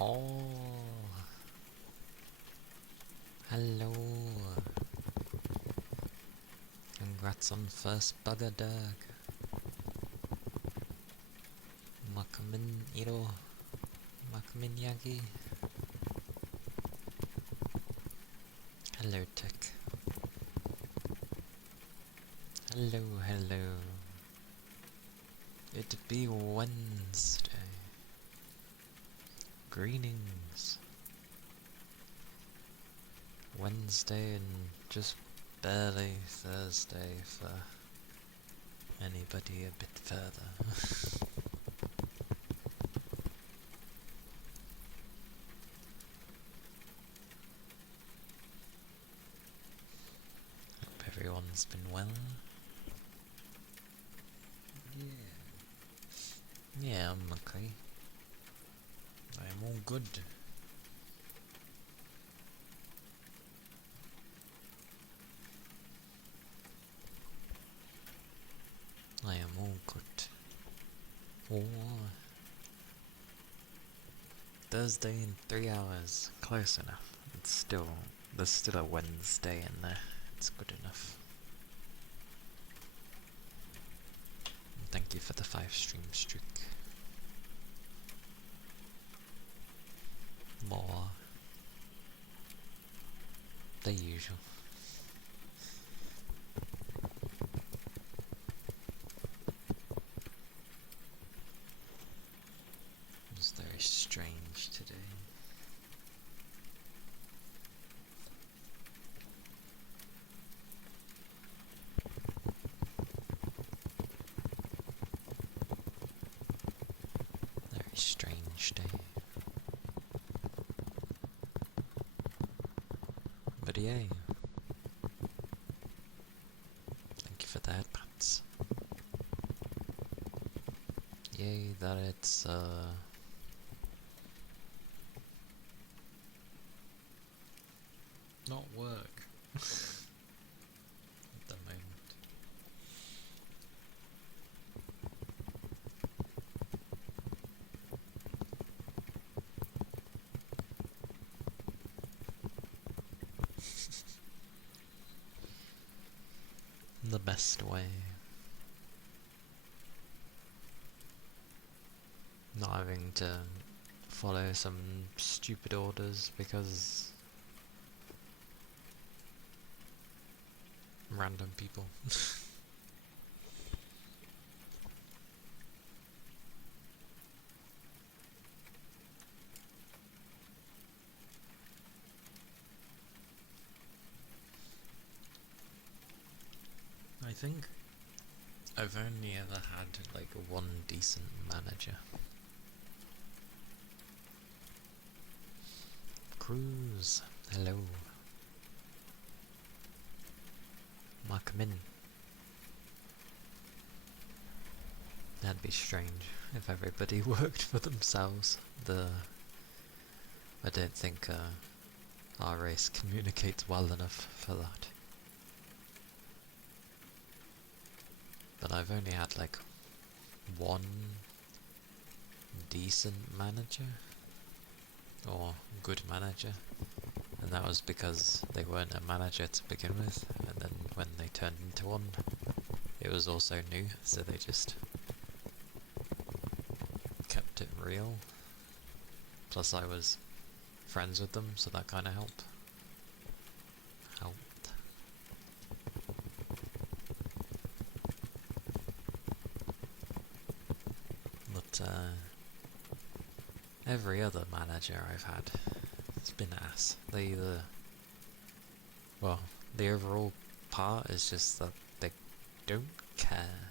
Oh, hello. Congrats on first bugger Dirk. Makamin Iro. Makamin Yagi. Hello, Tech. Hello, hello. It be Wednesday. Greetings. Wednesday and just barely Thursday for anybody a bit further. Hope everyone's been well. Yeah, I'm okay. I'm all good. I am all good. Oh, Thursday in 3 hours. Close enough. There's still a Wednesday in there. It's good enough. And thank you for the 5 stream streak. More. The usual. It was very strange today. Very strange day. But yay. Thank you for the headpats. Yay that it's not work at the moment. The best way. Not having to follow some stupid orders because random people. I think I've only ever had like one decent manager. Cruz, hello. Markmin. That'd be strange if everybody worked for themselves. I don't think our race communicates well enough for that. But I've only had like one decent manager, or good manager, and that was because they weren't a manager to begin with, and then when they turned into one, it was also new, so they just kept it real. Plus I was friends with them, so that kinda helped. But every other manager I've had, it's been ass. The overall part is just that they don't care.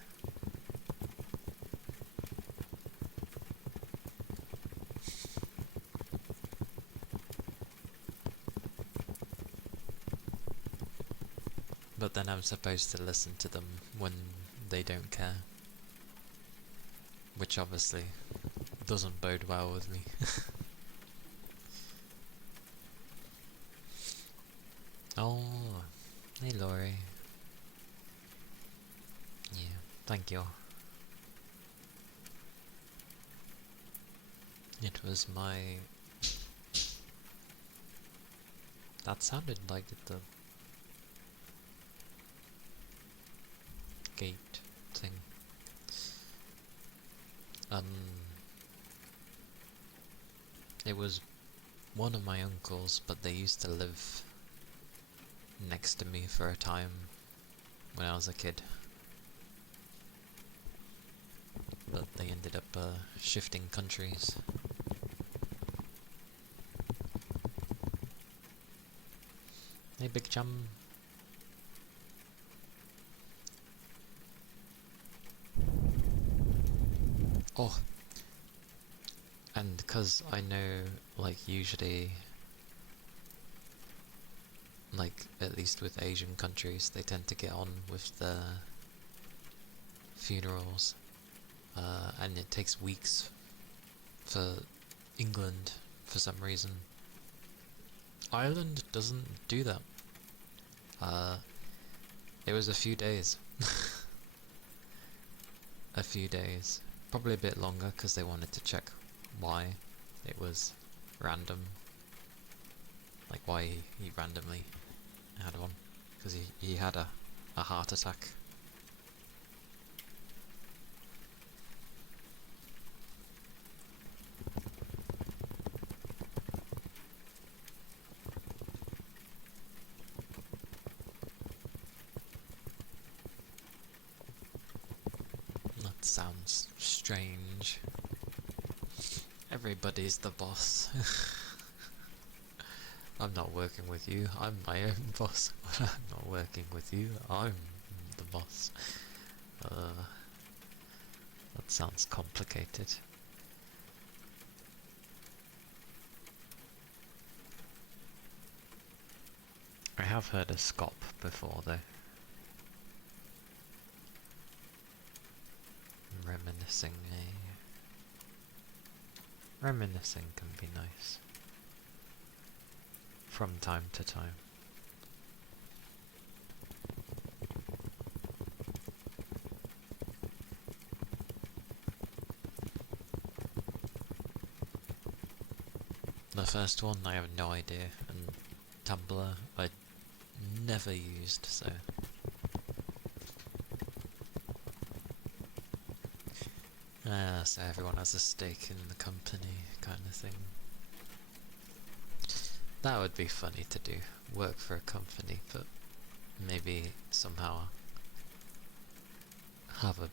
But then I'm supposed to listen to them when they don't care. Which obviously doesn't bode well with me. Oh, hey Laurie. Yeah, thank you. It was my That sounded like the gate thing. It was one of my uncles, but they used to live next to me for a time when I was a kid. But they ended up shifting countries. Hey, Big Chum. Oh, and because I know, like, usually, like, at least with Asian countries, they tend to get on with the funerals, and it takes weeks for England, for some reason. Ireland doesn't do that. It was a few days. A few days. Probably a bit longer, because they wanted to check why it was random. Like why he randomly had one. Because he had a heart attack. That sounds strange. Everybody's the boss. I'm not working with you, I'm my own boss. I'm not working with you, I'm the boss. That sounds complicated. I have heard a scop before though. Reminiscing can be nice. From time to time. The first one I have no idea, and Tumblr I never used, so so everyone has a stake in the company, kind of thing. That would be funny to do, work for a company, but maybe somehow have a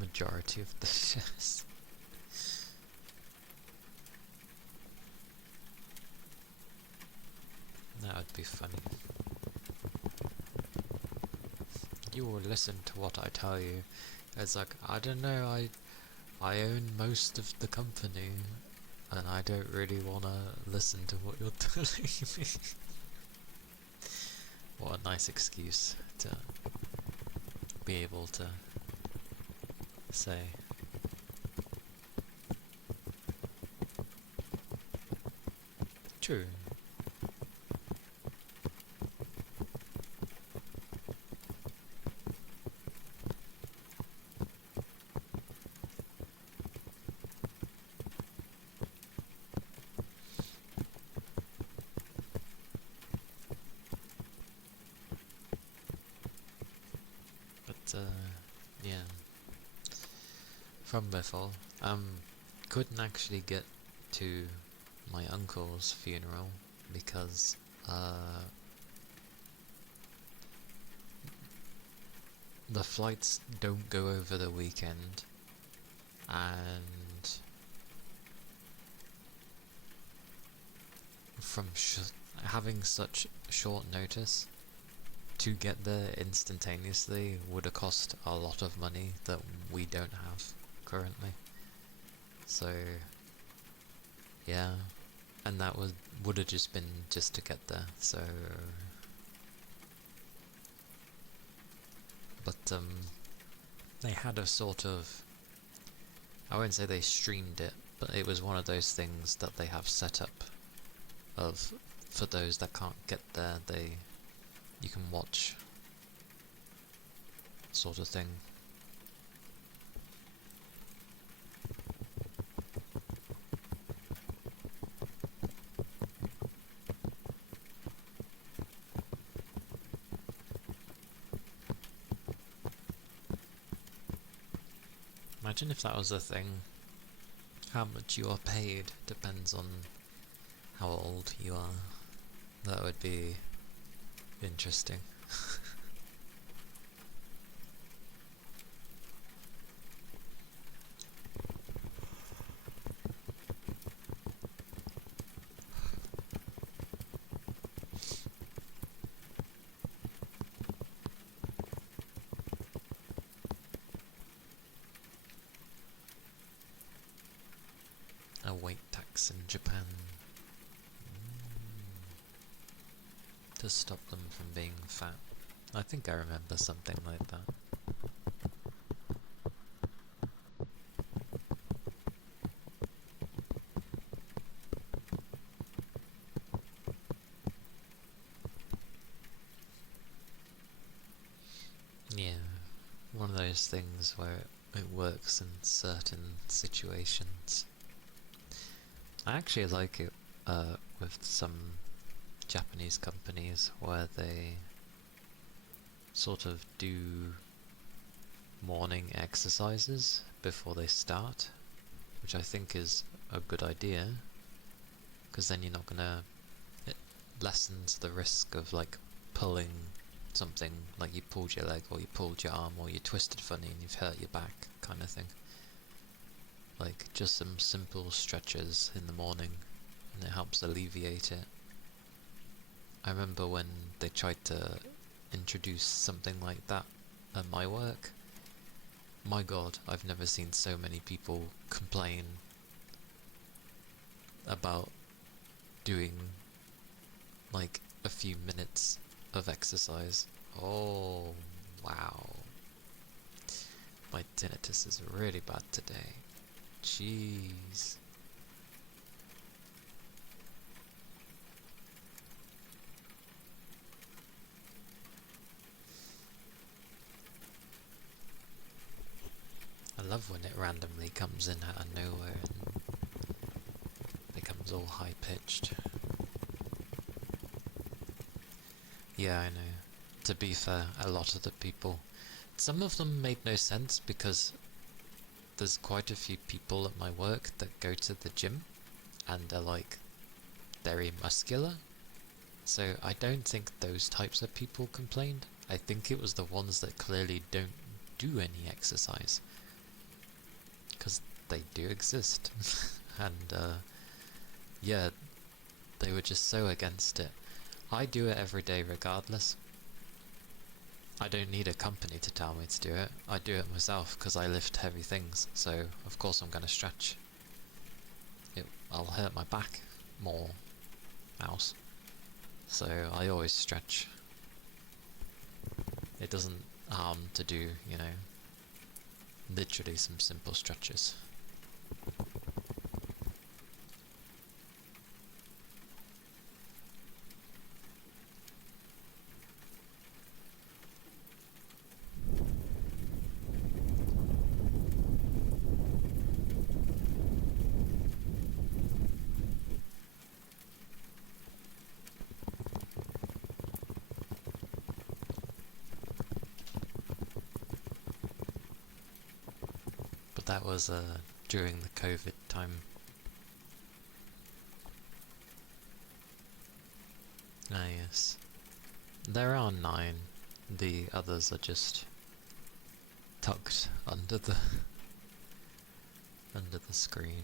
majority of the shares. That would be funny. You will listen to what I tell you. It's like, I don't know, I own most of the company, and I don't really want to listen to what you're telling me. What a nice excuse to be able to say. True. Yeah. From before, couldn't actually get to my uncle's funeral because, the flights don't go over the weekend, and from having such short notice, to get there instantaneously would have cost a lot of money that we don't have currently. So, yeah, and that would have just been just to get there. So, but they had a sort of, I won't say they streamed it, but it was one of those things that they have set up of, for those that can't get there, you can watch, sort of thing. Imagine if that was a thing. How much you are paid depends on how old you are. That would be interesting. A weight tax in Japan. To stop them from being fat. I think I remember something like that. Yeah, one of those things where it works in certain situations. I actually like it with some Japanese companies where they sort of do morning exercises before they start, which I think is a good idea, because then you're not gonna... it lessens the risk of like pulling something, like you pulled your leg or you pulled your arm or you twisted funny and you've hurt your back kind of thing. Like just some simple stretches in the morning and it helps alleviate it. I remember when they tried to introduce something like that at my work. My god, I've never seen so many people complain about doing like a few minutes of exercise. Oh, wow. My tinnitus is really bad today. Jeez. I love when it randomly comes in out of nowhere and becomes all high-pitched. Yeah, I know. To be fair, a lot of the people... Some of them made no sense because there's quite a few people at my work that go to the gym and are like very muscular. So I don't think those types of people complained. I think it was the ones that clearly don't do any exercise. Because they do exist. And yeah, they were just so against it. I do it every day regardless. I don't need a company to tell me to do it. I do it myself because I lift heavy things, so of course I'm going to stretch. I'll hurt my back more else. So I always stretch. It doesn't harm to do, you know, literally some simple stretches. That was during the COVID time. Ah yes. There are 9. The others are just tucked under the screen.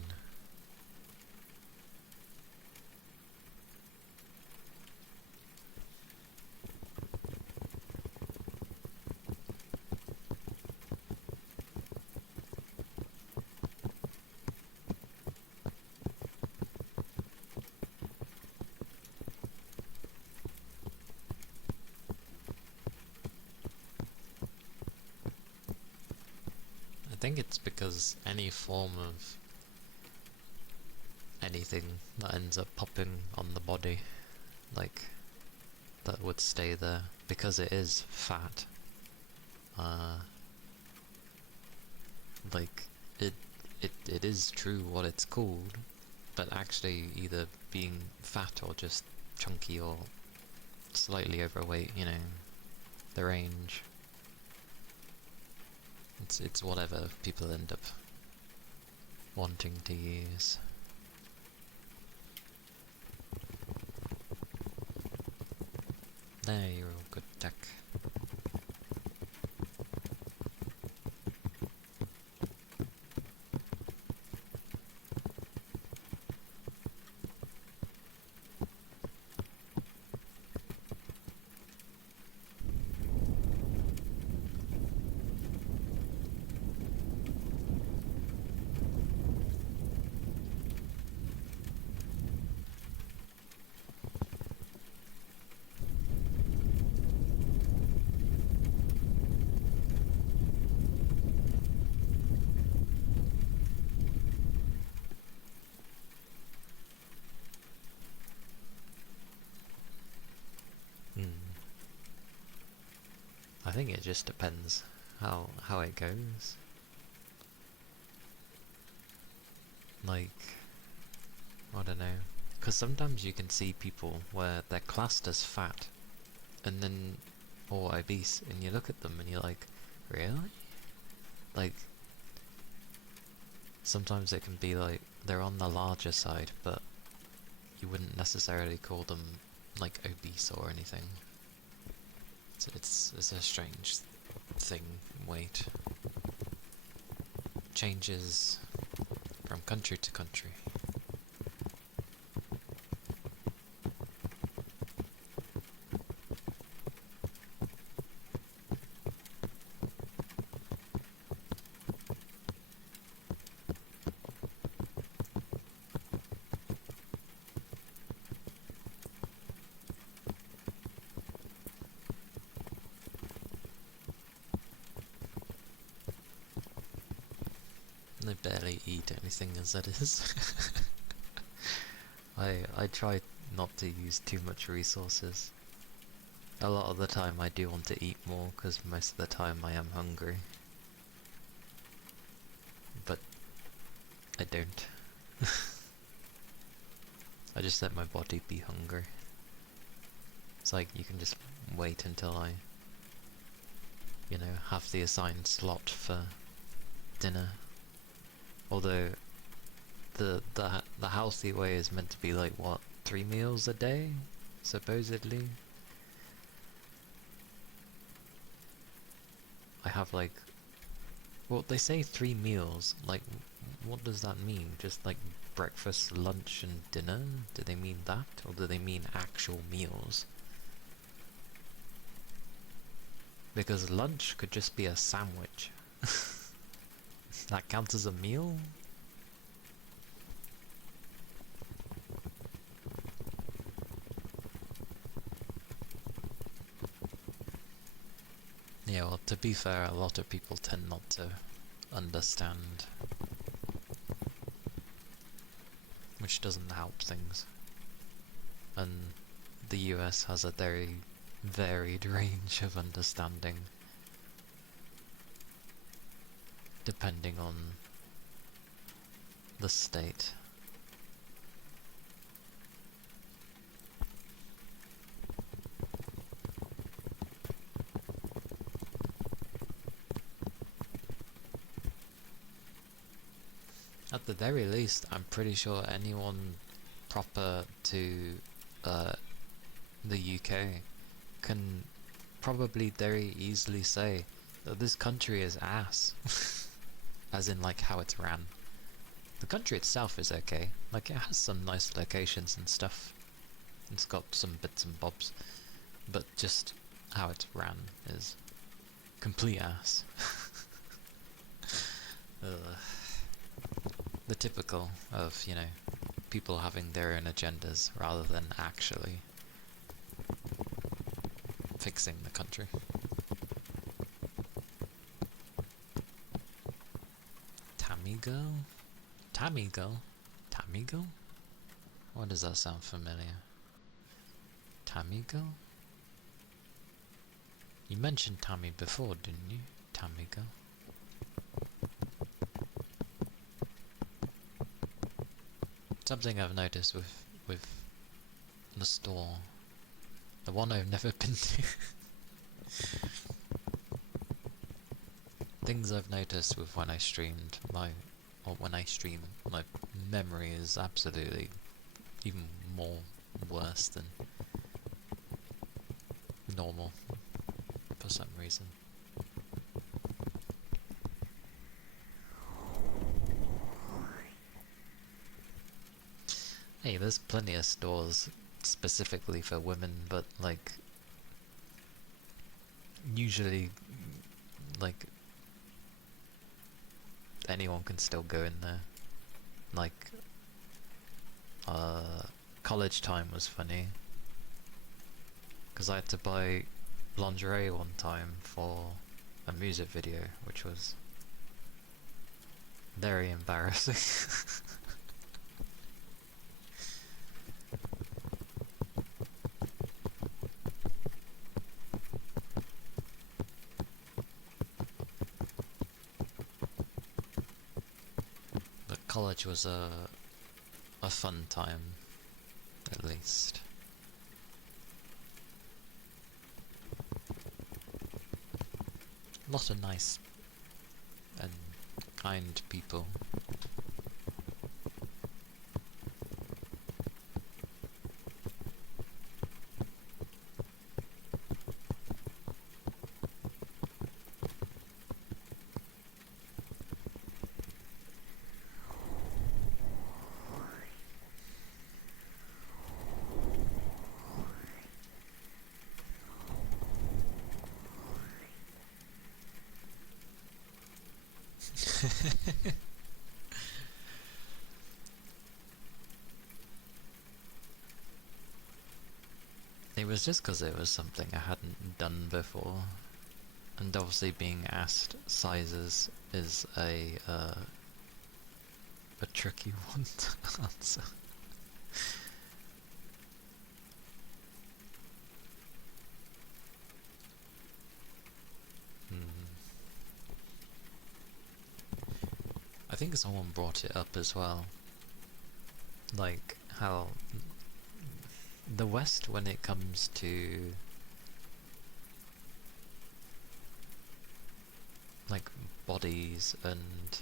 I think it's because any form of anything that ends up popping on the body, like, that would stay there, because it is fat, like, it is true what it's called, but actually either being fat or just chunky or slightly overweight, you know, the range. It's whatever people end up wanting to use. There, you're all good tech. I think it just depends how it goes. Like, I don't know. Because sometimes you can see people where they're classed as fat, and then, or obese, and you look at them and you're like, really? Like, sometimes it can be like, they're on the larger side, but you wouldn't necessarily call them, like, obese or anything. It's a strange thing, weight. Changes from country to country. I barely eat anything as it is. I try not to use too much resources. A lot of the time I do want to eat more, because most of the time I am hungry. But I don't. I just let my body be hungry. It's like you can just wait until I, you know, have the assigned slot for dinner. Although the healthy way is meant to be like, what, 3 meals a day, supposedly? I have like, well, they say 3 meals, like, what does that mean? Just like breakfast, lunch and dinner? Do they mean that? Or do they mean actual meals? Because lunch could just be a sandwich. That counts as a meal? Yeah, well, to be fair, a lot of people tend not to understand, which doesn't help things. And the US has a very varied range of understanding, depending on the state. At the very least, I'm pretty sure anyone proper to the UK can probably very easily say that this country is ass. As in, like, how it's ran. The country itself is okay. Like, it has some nice locations and stuff. It's got some bits and bobs. But just how it's ran is complete ass. The typical of, you know, people having their own agendas rather than actually fixing the country. Tamigo? Tamigo? Tamigo? Why does that sound familiar? Tamigo? You mentioned Tammy before, didn't you? Tamigo? Something I've noticed with the store. The one I've never been to. Things I've noticed with when I streamed, like, or when I stream, my memory is absolutely even more worse than normal for some reason. Hey, there's plenty of stores specifically for women, but like usually like anyone can still go in there. Like college time was funny because I had to buy lingerie one time for a music video, which was very embarrassing. But college was a fun time, at least. A lot of nice and kind people. It was just because it was something I hadn't done before, and obviously being asked sizes is a tricky one to answer. I think someone brought it up as well, like how the West, when it comes to like bodies and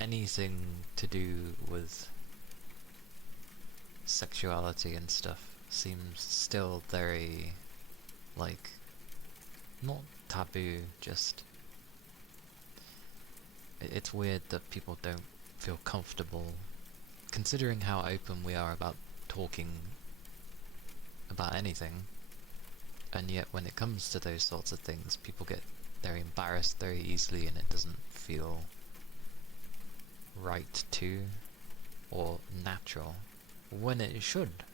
anything to do with sexuality and stuff, seems still very, like, not taboo, just it's weird that people don't feel comfortable, considering how open we are about talking about anything, and yet when it comes to those sorts of things, people get very embarrassed very easily, and it doesn't feel right to or natural, when it should,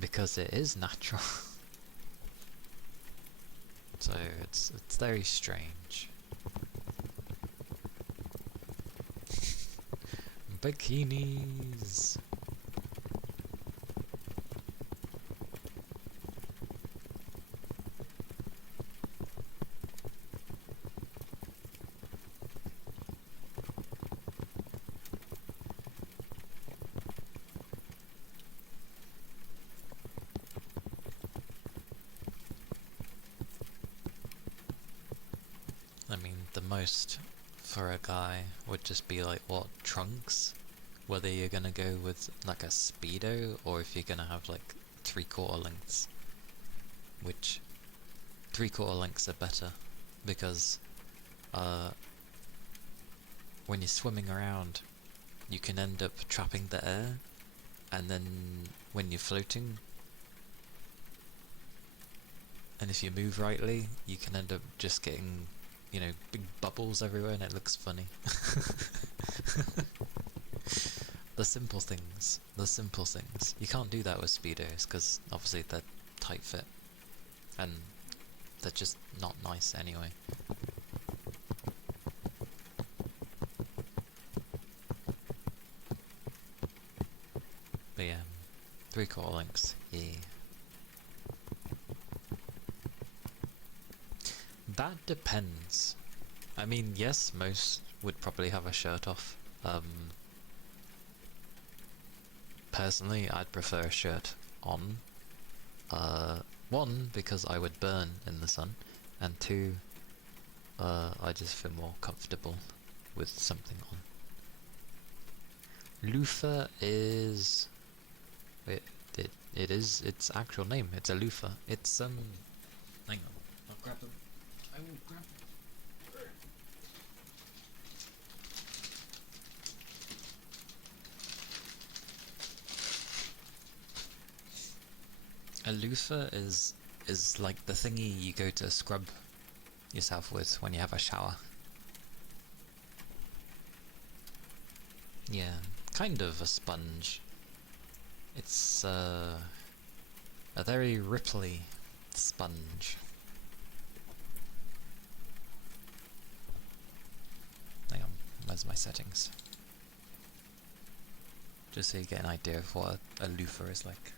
because it is natural. So it's very strange. Bikinis. I mean, the most for a guy would just be like, what, trunks? Whether you're gonna go with like a Speedo or if you're gonna have like 3/4 lengths. Which 3/4 lengths are better because when you're swimming around you can end up trapping the air, and then when you're floating, and if you move rightly, you can end up just getting, you know, big bubbles everywhere, and it looks funny. The simple things. You can't do that with Speedos, because obviously they're tight fit, and they're just not nice anyway. But yeah, 3/4 lengths, yeah. That depends. I mean, yes, most would probably have a shirt off. Personally, I'd prefer a shirt on. One, because I would burn in the sun, and two, I just feel more comfortable with something on. Loofah is... It is its actual name. It's a loofah. It's, hang on. I'll grab them. I will grab them. A loofah is like the thingy you go to scrub yourself with when you have a shower. Yeah, kind of a sponge. It's a very ripply sponge. Hang on, where's my settings? Just so you get an idea of what a loofah is like.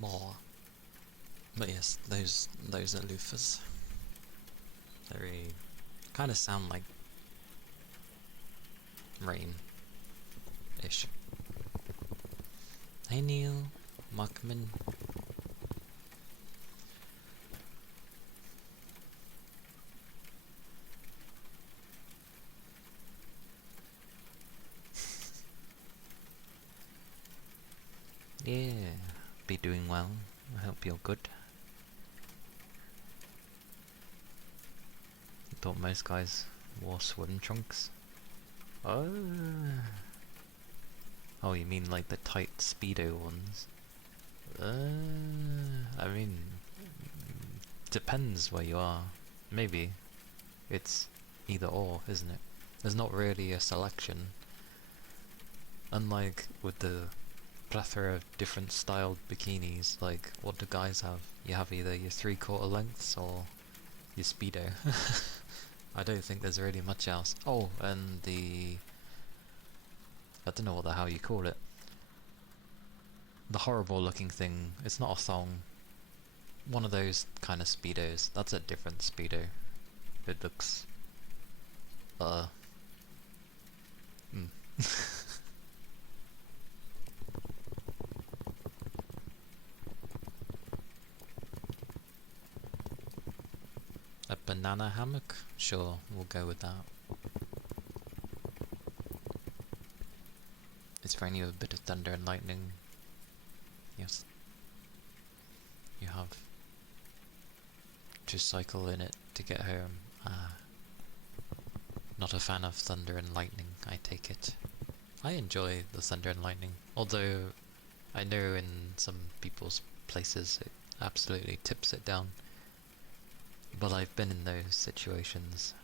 More. But yes, those are loofahs. They kind of sound like rain-ish. Hey Neil, Markman. Yeah, be doing well. I hope you're good. I thought most guys wore swim trunks. Oh, you mean like the tight Speedo ones? I mean, depends where you are. Maybe. It's either or, isn't it? There's not really a selection. Unlike with the plethora of different styled bikinis, like what do guys have? You have either your 3/4 lengths or your Speedo. I don't think there's really much else. Oh, and the... I don't know what the hell you call it. The horrible looking thing. It's not a thong. One of those kind of Speedos. That's a different Speedo. It looks... A banana hammock? Sure, we'll go with that. It's for any of a bit of thunder and lightning. Yes. You have to cycle in it to get home. Not a fan of thunder and lightning, I take it. I enjoy the thunder and lightning, although I know in some people's places it absolutely tips it down. But I've been in those situations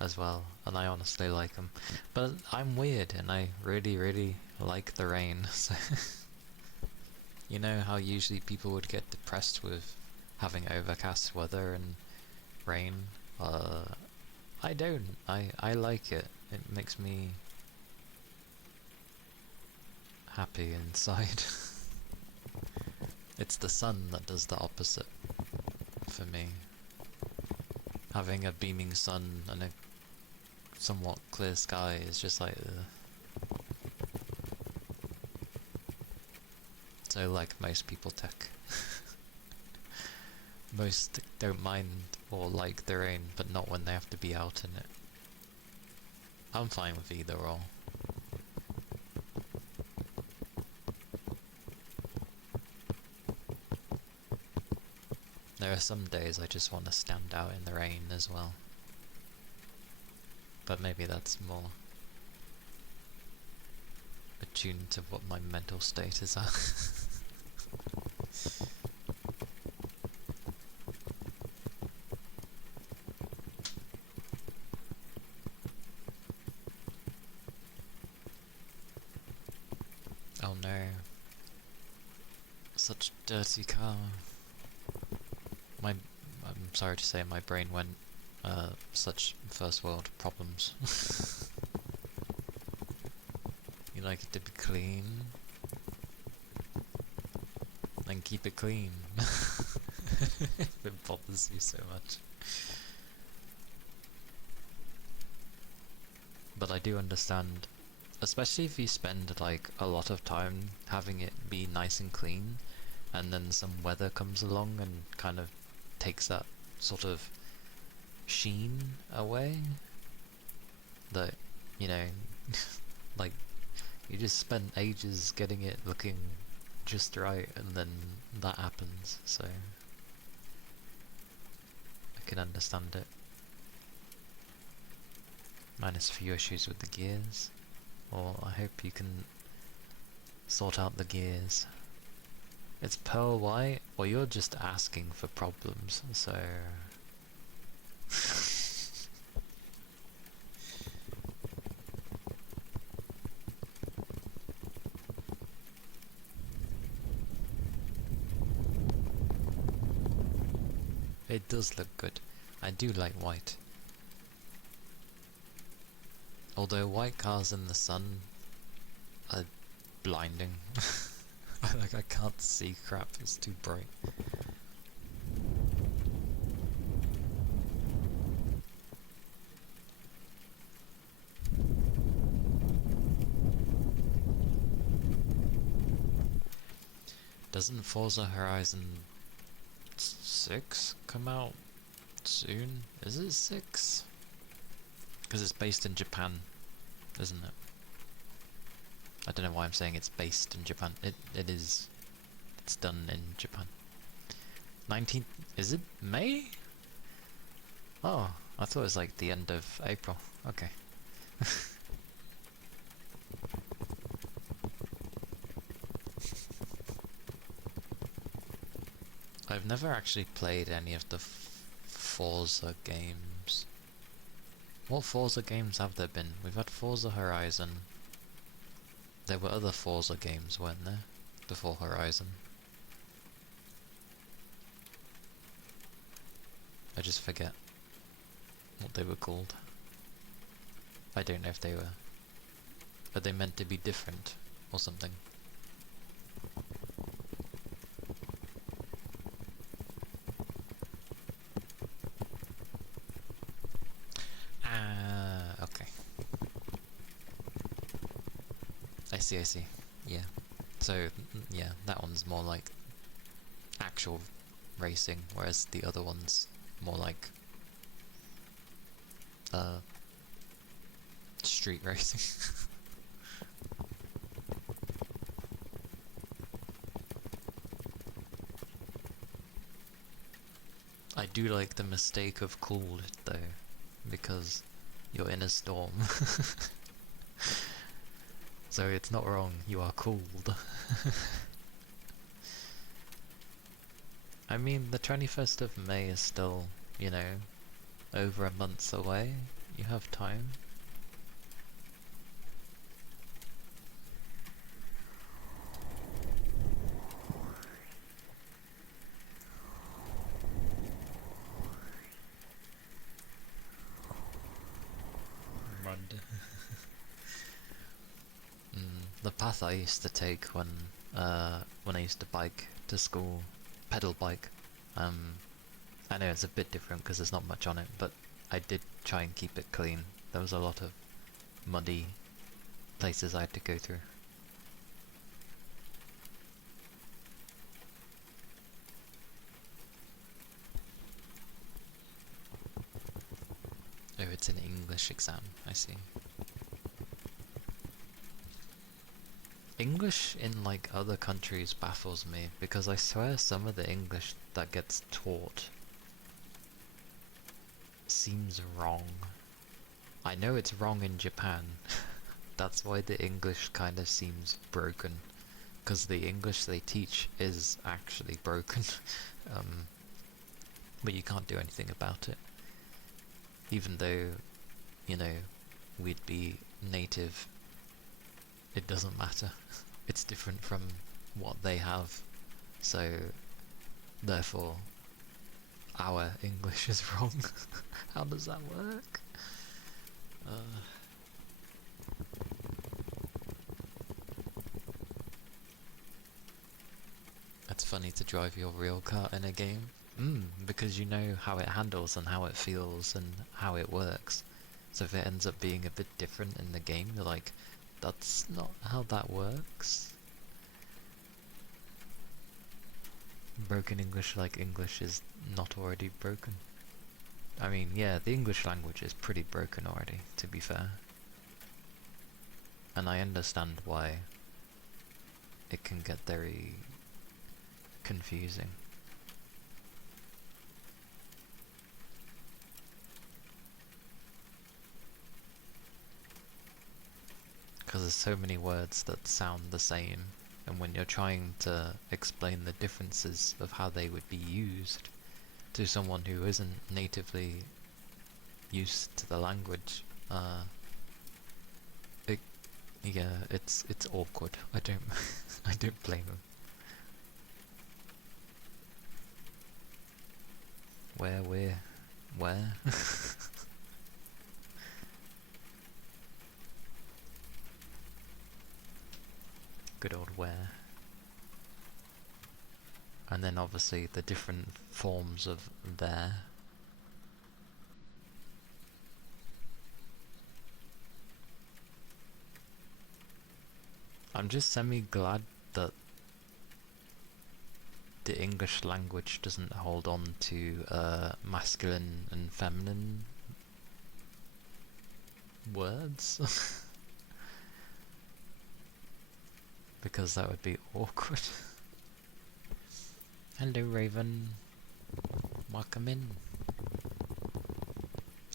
as well, and I honestly like them. But I'm weird, and I really, really like the rain, so... You know how usually people would get depressed with having overcast weather and rain? I don't. I like it. It makes me happy inside. It's the sun that does the opposite for me. Having a beaming sun and a somewhat clear sky is just like... So like most people tech. Most don't mind or like the rain, but not when they have to be out in it. I'm fine with either or. There are some days I just want to stand out in the rain as well. But maybe that's more attuned to what my mental state is at. Oh no. Such dirty car. I'm sorry to say my brain went, such first world problems. You like it to be clean? Then keep it clean. If it bothers you so much. But I do understand, especially if you spend like a lot of time having it be nice and clean, and then some weather comes along and kind of takes that sort of sheen away. That, you know, like, you just spent ages getting it looking just right, and then that happens, so I can understand it. Minus a few issues with the gears. Or I hope you can sort out the gears. It's pearl white, or you're just asking for problems, so... It does look good. I do like white. Although white cars in the sun are blinding. Like, I can't see crap, it's too bright. Doesn't Forza Horizon 6 come out soon? Is it 6? Because it's based in Japan, isn't it? I don't know why I'm saying it's based in Japan. It is. It's done in Japan. 19th... Is it May? Oh, I thought it was like the end of April. Okay. I've never actually played any of the Forza games. What Forza games have there been? We've had Forza Horizon. There were other Forza games, weren't there? Before Horizon. I just forget what they were called. I don't know if they were... Are they meant to be different or something? Ah, okay. I see. Yeah. So, yeah, that one's more like actual racing, whereas the other one's more like street racing. I do like the mistake of cooled though, because you're in a storm. So it's not wrong, you are cooled. I mean, the 21st of May is still, you know, over a month away. You have time. Mud. The path I used to take when I used to bike to school, pedal bike, I know it's a bit different because there's not much on it, but I did try and keep it clean. There was a lot of muddy places I had to go through. it's an English exam, I see. English in like other countries baffles me because I swear some of the English that gets taught seems wrong. I know it's wrong in Japan. That's why the English kind of seems broken, because the English they teach is actually broken. But you can't do anything about it. Even though, you know, we'd be native, it doesn't matter. It's different from what they have, so therefore our English is wrong. How does that work? It's funny to drive your real car in a game. Because you know how it handles and how it feels and how it works. So if it ends up being a bit different in the game, you're like, that's not how that works. Broken English like English is not already broken. I mean, yeah, the English language is pretty broken already, to be fair. And I understand why it can get very confusing. Because there's so many words that sound the same, and when you're trying to explain the differences of how they would be used to someone who isn't natively used to the language, it's awkward. I don't I don't blame them. Where? Good old where. And then obviously the different forms of there. I'm just semi-glad that the English language doesn't hold on to masculine and feminine words. Because that would be awkward. Hello Raven. Welcome in.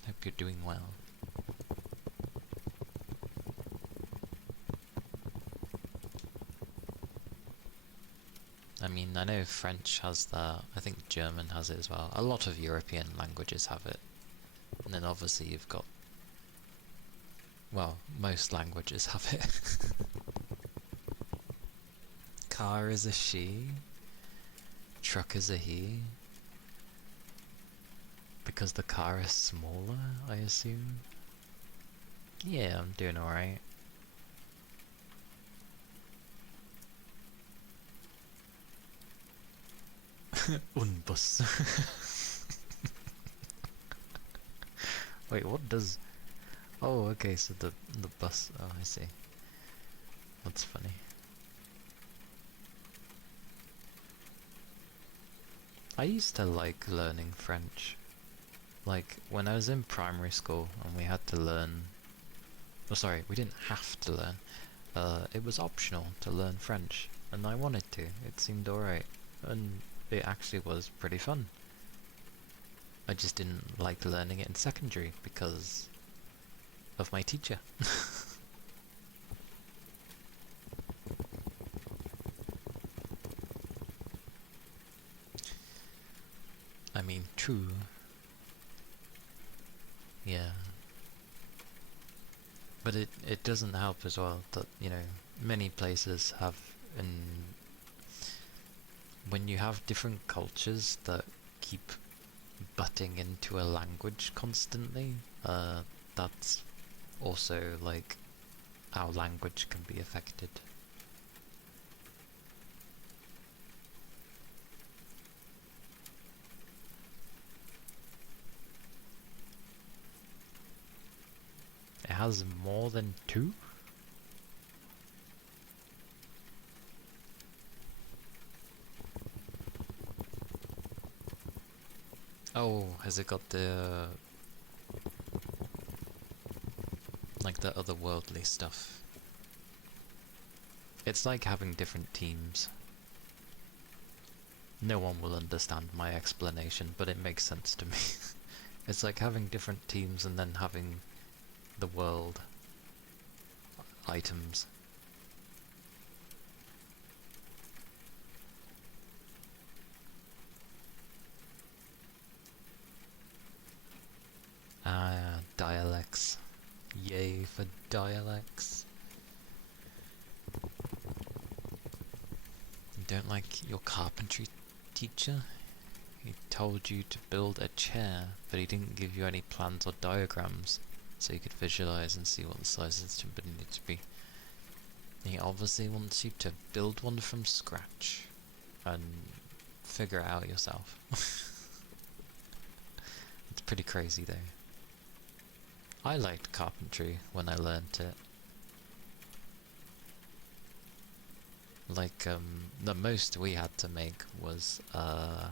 Hope you're doing well. I mean, I know French has that, I think German has it as well. A lot of European languages have it. And then obviously you've got, well, most languages have it. Car is a she. Truck is a he. Because the car is smaller, I assume? Yeah, I'm doing alright. Unbus. Wait, what does... Oh, okay, so the bus... Oh, I see. That's funny. I used to like learning French. Like, when I was in primary school and we had to learn... Oh, sorry, we didn't have to learn. It was optional to learn French, and I wanted to. It seemed alright, and it actually was pretty fun. I just didn't like learning it in secondary because of my teacher. I mean, true. Yeah. But it doesn't help as well that, you know, many places have when you have different cultures that keep butting into a language constantly, that's also like how language can be affected. It has more than 2? Oh, has it got the Like the otherworldly stuff. It's like having different teams. No one will understand my explanation, but it makes sense to me. It's like having different teams and then having the world items. Ah, dialects. Yay for dialects. You don't like your carpentry teacher? He told you to build a chair, but he didn't give you any plans or diagrams, so you could visualize and see what the sizes would need to be. He obviously wants you to build one from scratch, and figure it out yourself. It's pretty crazy though. I liked carpentry when I learnt it. Like, the most we had to make was, a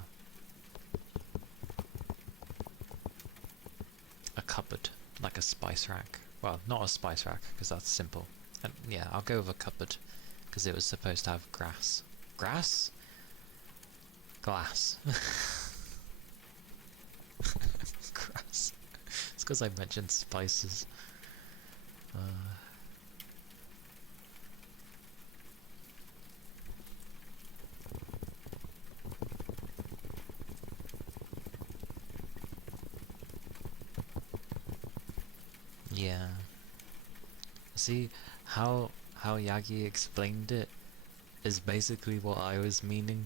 cupboard, like a spice rack. Well, not a spice rack, because that's simple. And yeah, I'll go with a cupboard, because it was supposed to have grass. Grass? Glass. Grass. It's because I mentioned spices. Yeah. See, how Yagi explained it is basically what I was meaning.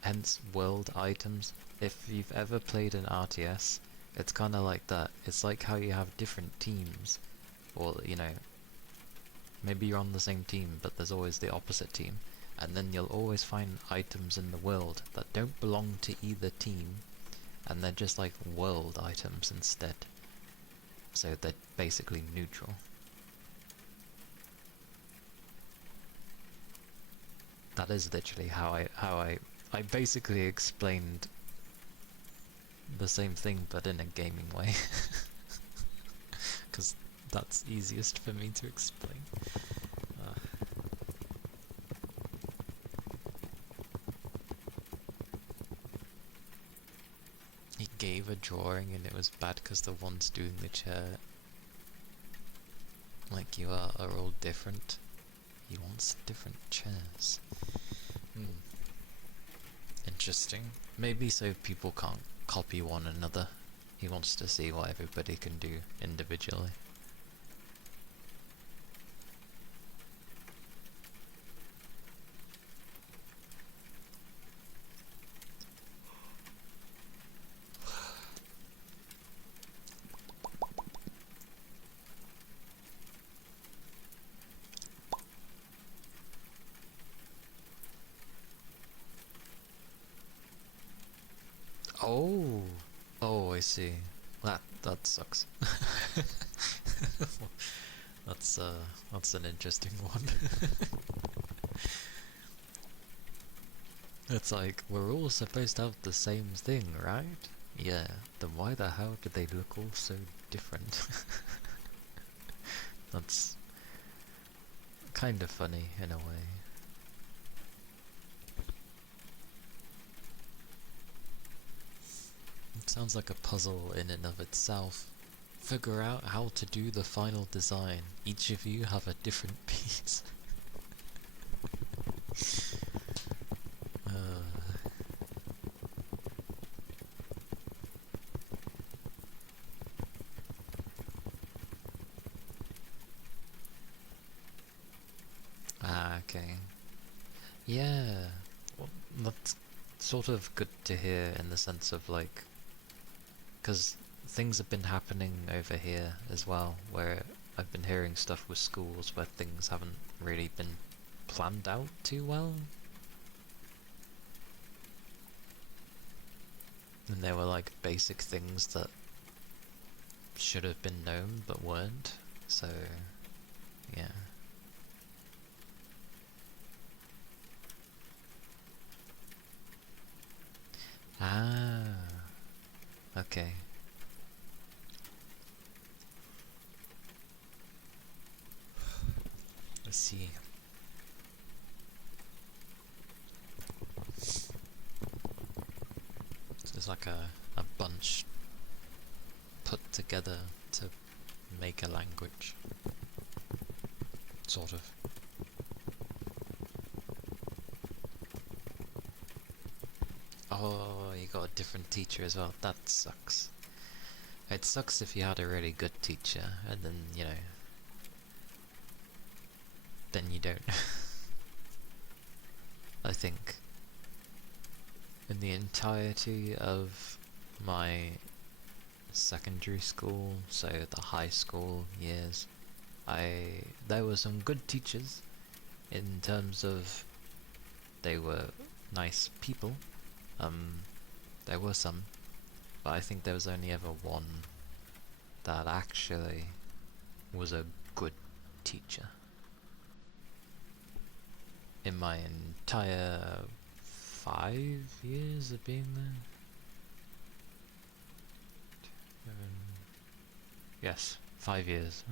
Hence, world items. If you've ever played an RTS, it's kind of like that. It's like how you have different teams, or, you know, maybe you're on the same team, but there's always the opposite team, and then you'll always find items in the world that don't belong to either team, and they're just like world items instead. So they're basically neutral. That is literally how I basically explained the same thing, but in a gaming way. Because that's easiest for me to explain. He gave a drawing and it was bad because the ones doing the chair, like you are all different. He wants different chairs. Interesting. Maybe so people can't copy one another. He wants to see what everybody can do individually. Oh! Oh, I see. That sucks. That's an interesting one. It's like, we're all supposed to have the same thing, right? Yeah, then why the hell do they look all so different? That's kind of funny in a way. It sounds like a puzzle in and of itself. Figure out how to do the final design. Each of you have a different piece. Okay. Yeah. Well, that's sort of good to hear in the sense of like, because things have been happening over here as well, where I've been hearing stuff with schools where things haven't really been planned out too well. And there were like basic things that should have been known but weren't, so yeah. Ah, okay. Let's see. So it's like a bunch put together to make a language. Sort of. Oh, you got a different teacher as well. That sucks. It sucks if you had a really good teacher and then, you know, then you don't. I think in the entirety of my secondary school, so the high school years, there were some good teachers in terms of they were nice people. There were some, but I think there was only ever one that actually was a good teacher. In my entire 5 years of being there? Yes, 5 years.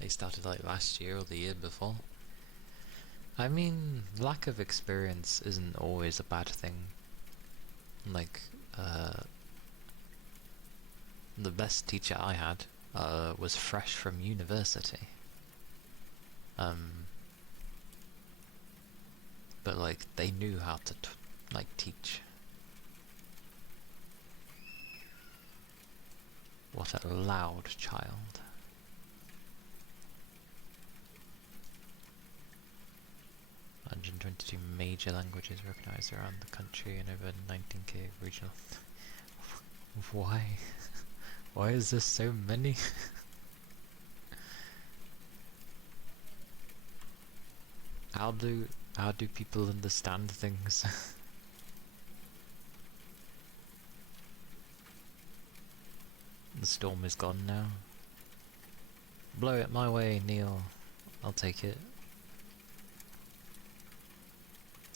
They started like last year or the year before. I mean, lack of experience isn't always a bad thing. Like, the best teacher I had was fresh from university. But like, they knew how to teach. What a loud child. (122 major languages recognized around the country and over 19k regional). Why? Why is there so many? How do people understand things? The storm is gone now. Blow it my way, Neil. I'll take it.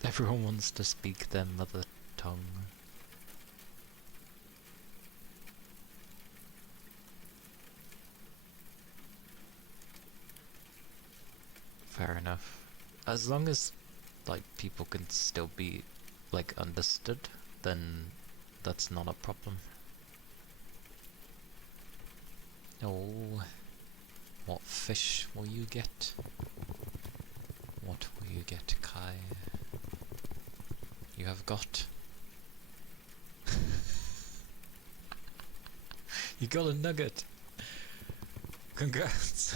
Everyone wants to speak their mother tongue. Fair enough. As long as, like, people can still be, like, understood, then that's not a problem. Oh, what fish will you get? What will you get, Kai? You have got... You got a nugget! Congrats!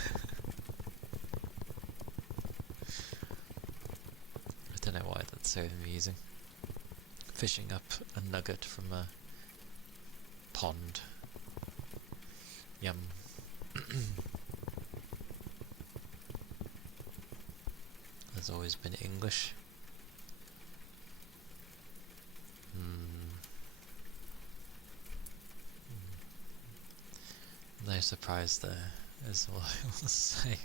I don't know why that's so amusing. Fishing up a nugget from a pond. Yum. Has always been English. No surprise there, is all I will say.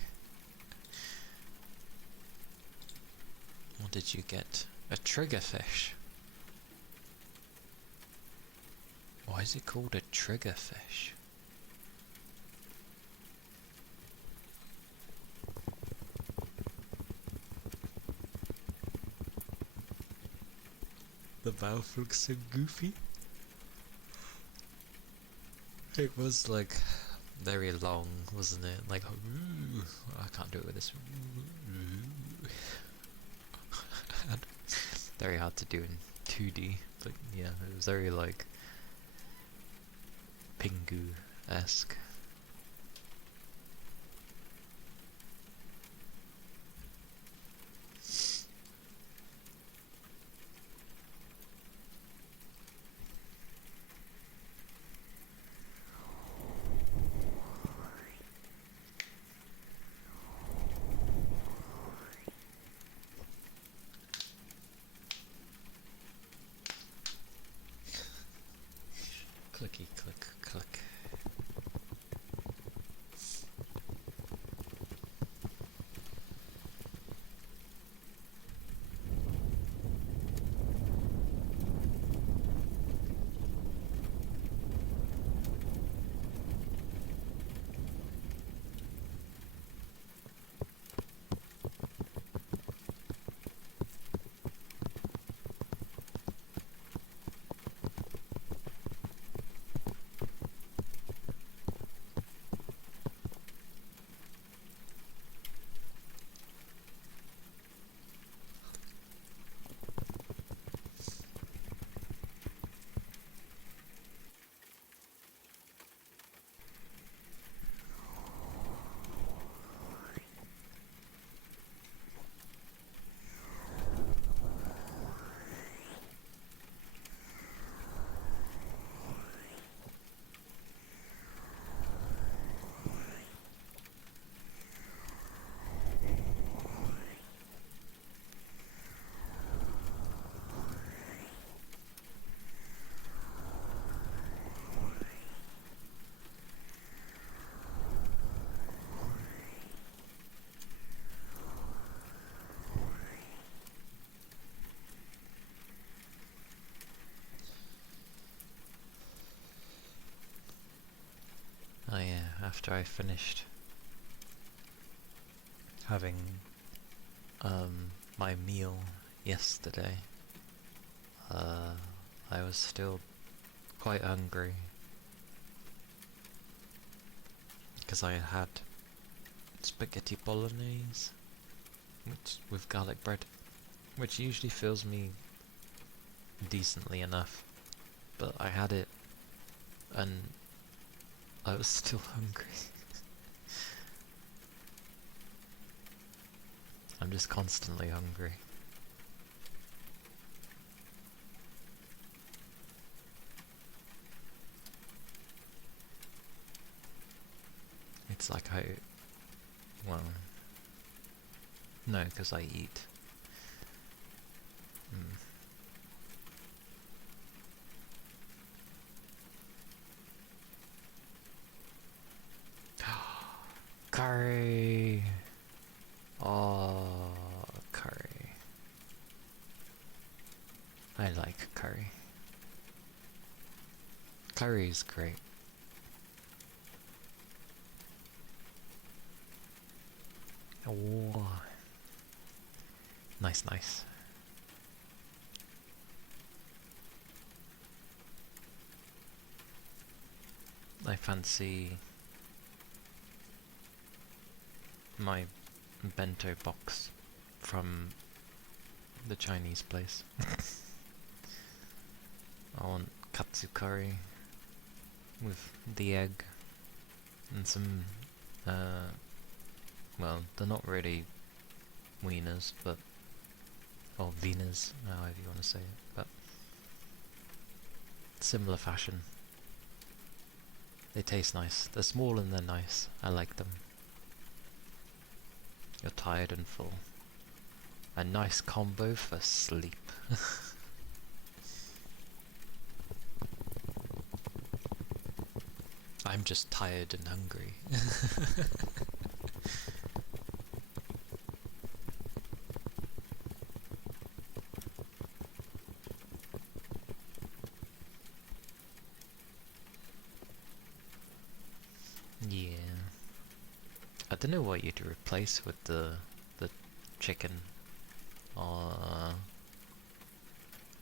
What did you get? A triggerfish? Why is it called a triggerfish? The mouth looks so goofy. It was like very long, wasn't it? Like, ooh, I can't do it with this. Very hard to do in 2D, but yeah, it was very like Pingu-esque. Clicky click click. after I finished having my meal yesterday, I was still quite hungry because I had spaghetti bolognese with garlic bread, which usually fills me decently enough, but I had it and I was still hungry. I'm just constantly hungry. It's like well, no, because I eat. Curry! Oh, curry. I like curry. Curry is great. Oh, nice, nice. I fancy my bento box from the Chinese place. I want katsu curry with the egg and some, well, they're not really wieners, but, or wieners, however you want to say it, but similar fashion. They taste nice. They're small and they're nice. I like them. You're tired and full. A nice combo for sleep. I'm just tired and hungry. Yeah. I don't know what you'd replace with the chicken. I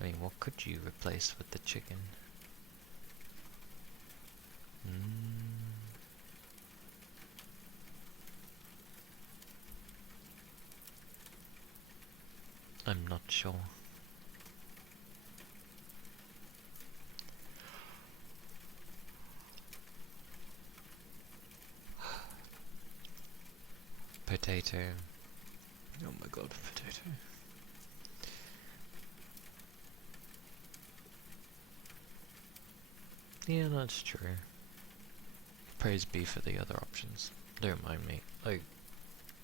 mean, what could you replace with the chicken? I'm not sure. Potato. Oh my god, potato. Yeah, that's true. Praise be for the other options. Don't mind me. Like,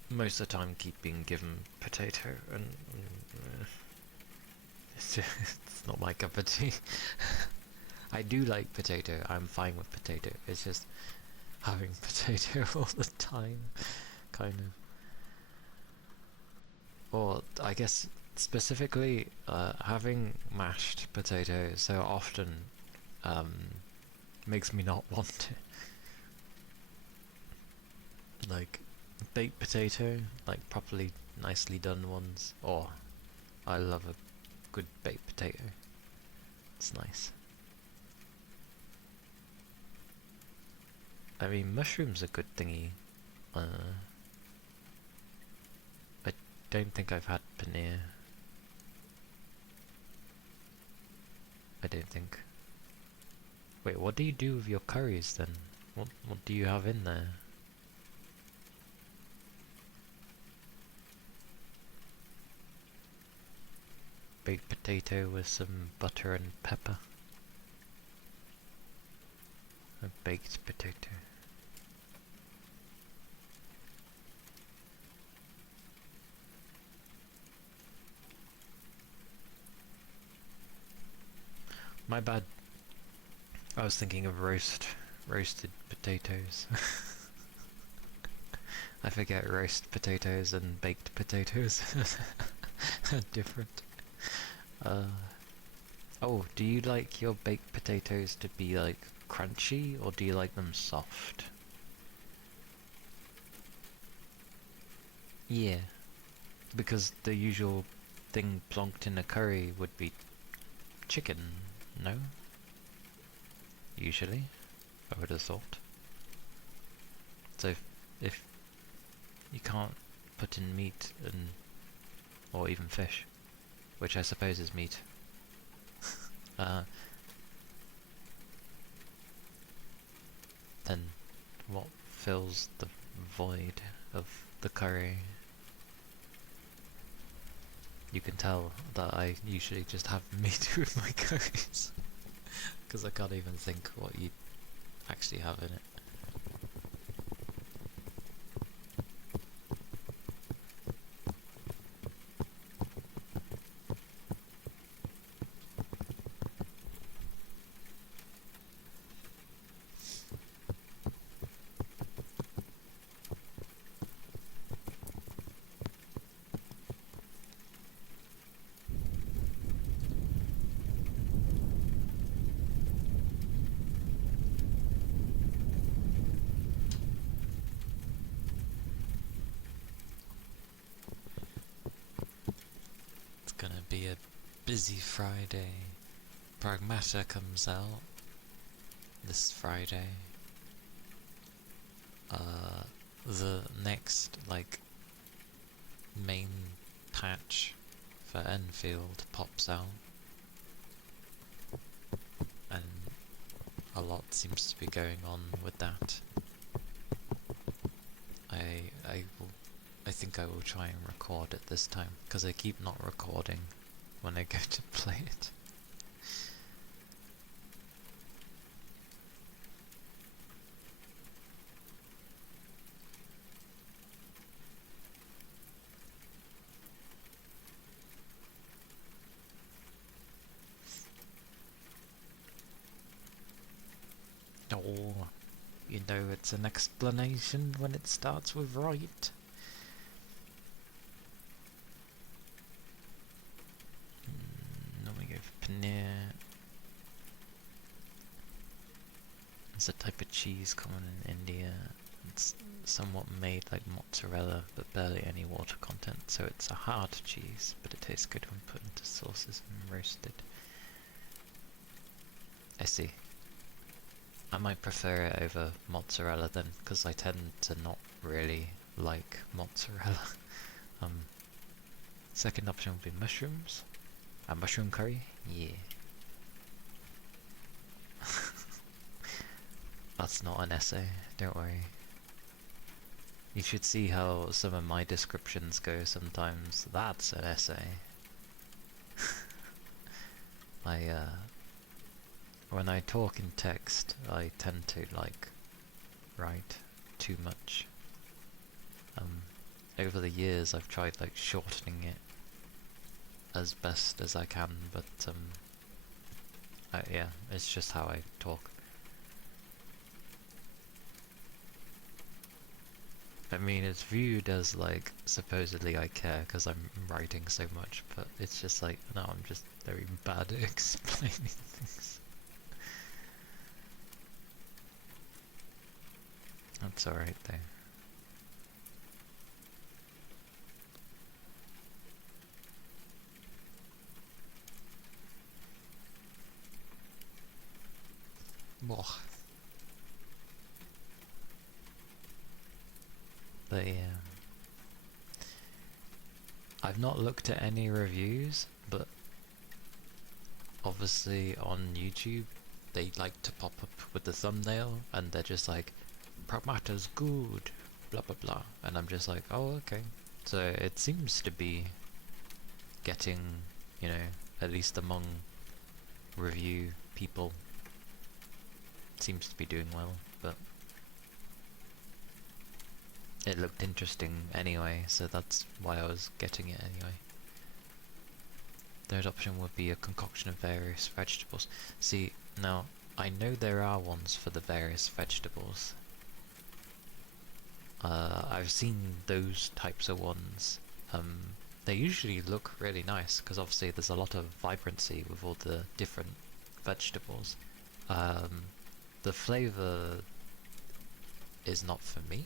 most of the time keep being given potato and it's not my cup of tea. I do like potato, I'm fine with potato. It's just having potato all the time, kind of. Or, I guess, specifically, having mashed potato so often, makes me not want it. Like, baked potato, like properly, nicely done ones. Oh, I love a good baked potato. It's nice. I mean, mushrooms are good thingy. I don't think I've had paneer. I don't think. Wait, what do you do with your curries then? What do you have in there? Baked potato with some butter and pepper. A baked potato. My bad. I was thinking of roasted potatoes. I forget roast potatoes and baked potatoes are different. Oh, do you like your baked potatoes to be like crunchy or do you like them soft? Yeah, because the usual thing plonked in a curry would be chicken, no? Usually, I would have thought. So if you can't put in meat and or even fish, which I suppose is meat, then what fills the void of the curry? You can tell that I usually just have meat with my curries, because I can't even think what you actually have in it. It's gonna be a busy Friday. Pragmata comes out this Friday. The next, like, main patch for Enfield pops out, and a lot seems to be going on with that. I think I will try and record it this time, because I keep not recording when I go to play it. Oh, you know it's an explanation when it starts with right. Then we go for paneer. It's a type of cheese common in India. It's somewhat made like mozzarella, but barely any water content, so it's a hard cheese, but it tastes good when put into sauces and roasted. I see. I might prefer it over mozzarella then, because I tend to not really like mozzarella. Second option would be mushrooms. A mushroom curry? Yeah. That's not an essay, don't worry. You should see how some of my descriptions go sometimes. That's an essay. When I talk in text, I tend to, like, write too much. Over the years I've tried, like, shortening it as best as I can, but, yeah, it's just how I talk. I mean, it's viewed as, like, supposedly I care because I'm writing so much, but it's just like, no, I'm just very bad at explaining things. That's alright though. Whoa. But yeah. I've not looked at any reviews, but obviously on YouTube they like to pop up with the thumbnail and they're just like, Pragmata's good, blah blah blah, and I'm just like, oh okay. So it seems to be getting, you know, at least among review people, seems to be doing well, but it looked interesting anyway, so that's why I was getting it anyway. Third option would be a concoction of various vegetables. See, now, I know there are ones for the various vegetables. I've seen those types of ones. They usually look really nice, because obviously there's a lot of vibrancy with all the different vegetables. The flavour is not for me.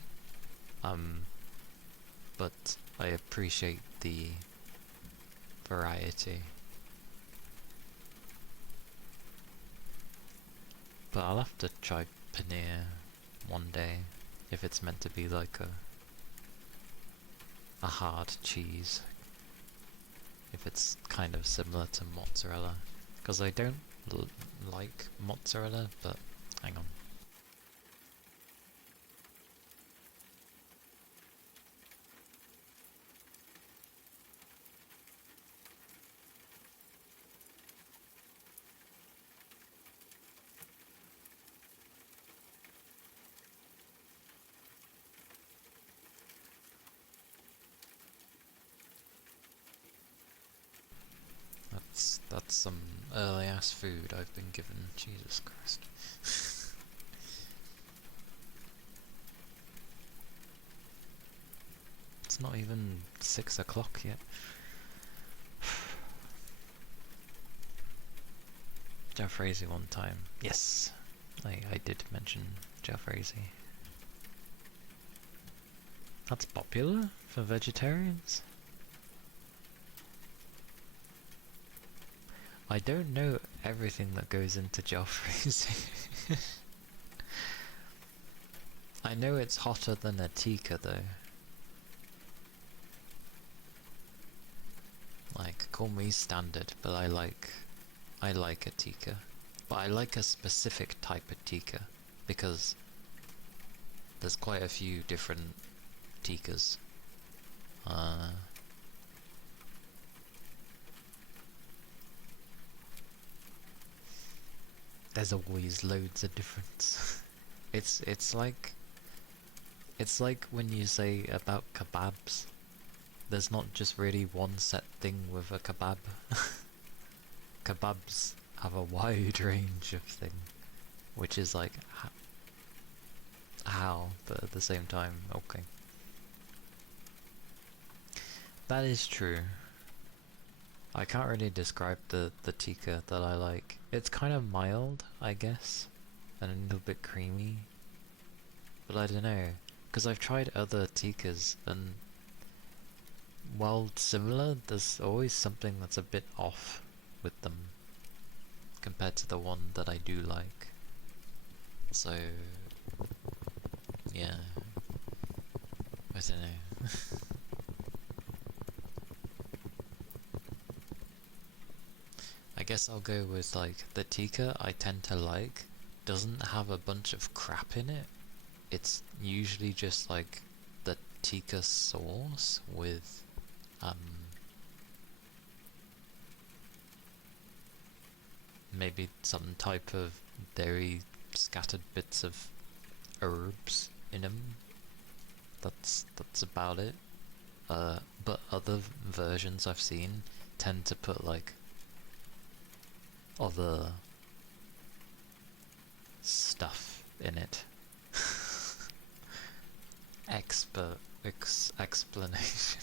But I appreciate the variety. But I'll have to try paneer one day, if it's meant to be like a hard cheese. If it's kind of similar to mozzarella. Because I don't like mozzarella, but hang on. That's some early ass food I've been given. Jesus Christ. It's not even 6 o'clock yet. Jalfrezi one time. Yes, I did mention Jalfrezi. That's popular for vegetarians? I don't know everything that goes into jalfrezi. I know it's hotter than a tikka though. Like, call me standard, but I like a tikka. But I like a specific type of tikka, because there's quite a few different tikkas. There's always loads of difference. It's like when you say about kebabs. There's not just really one set thing with a kebab. Kebabs have a wide range of thing, which is like how, but at the same time, okay. That is true. I can't really describe the tikka that I like. It's kind of mild, I guess, and a little bit creamy. But I don't know, because I've tried other tikkas, and while similar, there's always something that's a bit off with them compared to the one that I do like. So, yeah, I don't know. I guess I'll go with like the tikka I tend to like doesn't have a bunch of crap in it. It's usually just like the tikka sauce with maybe some type of very scattered bits of herbs in them. That's about it. But other versions I've seen tend to put like other stuff in it. Explanation.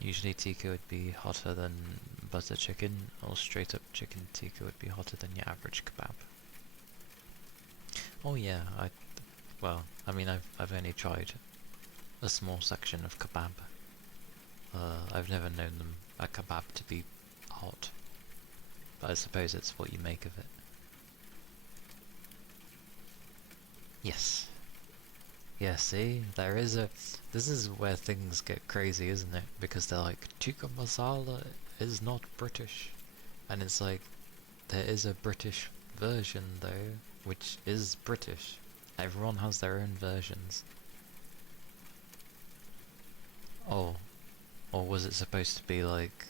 Usually tikka would be hotter than butter chicken, or straight up chicken tikka would be hotter than your average kebab. Oh yeah, I mean I've only tried a small section of kebab. I've never known a kebab to be hot, but I suppose it's what you make of it. Yes. Yeah, see, this is where things get crazy, isn't it? Because they're like, tikka masala is not British. And it's like, there is a British version though, which is British. Everyone has their own versions. Oh, or was it supposed to be like,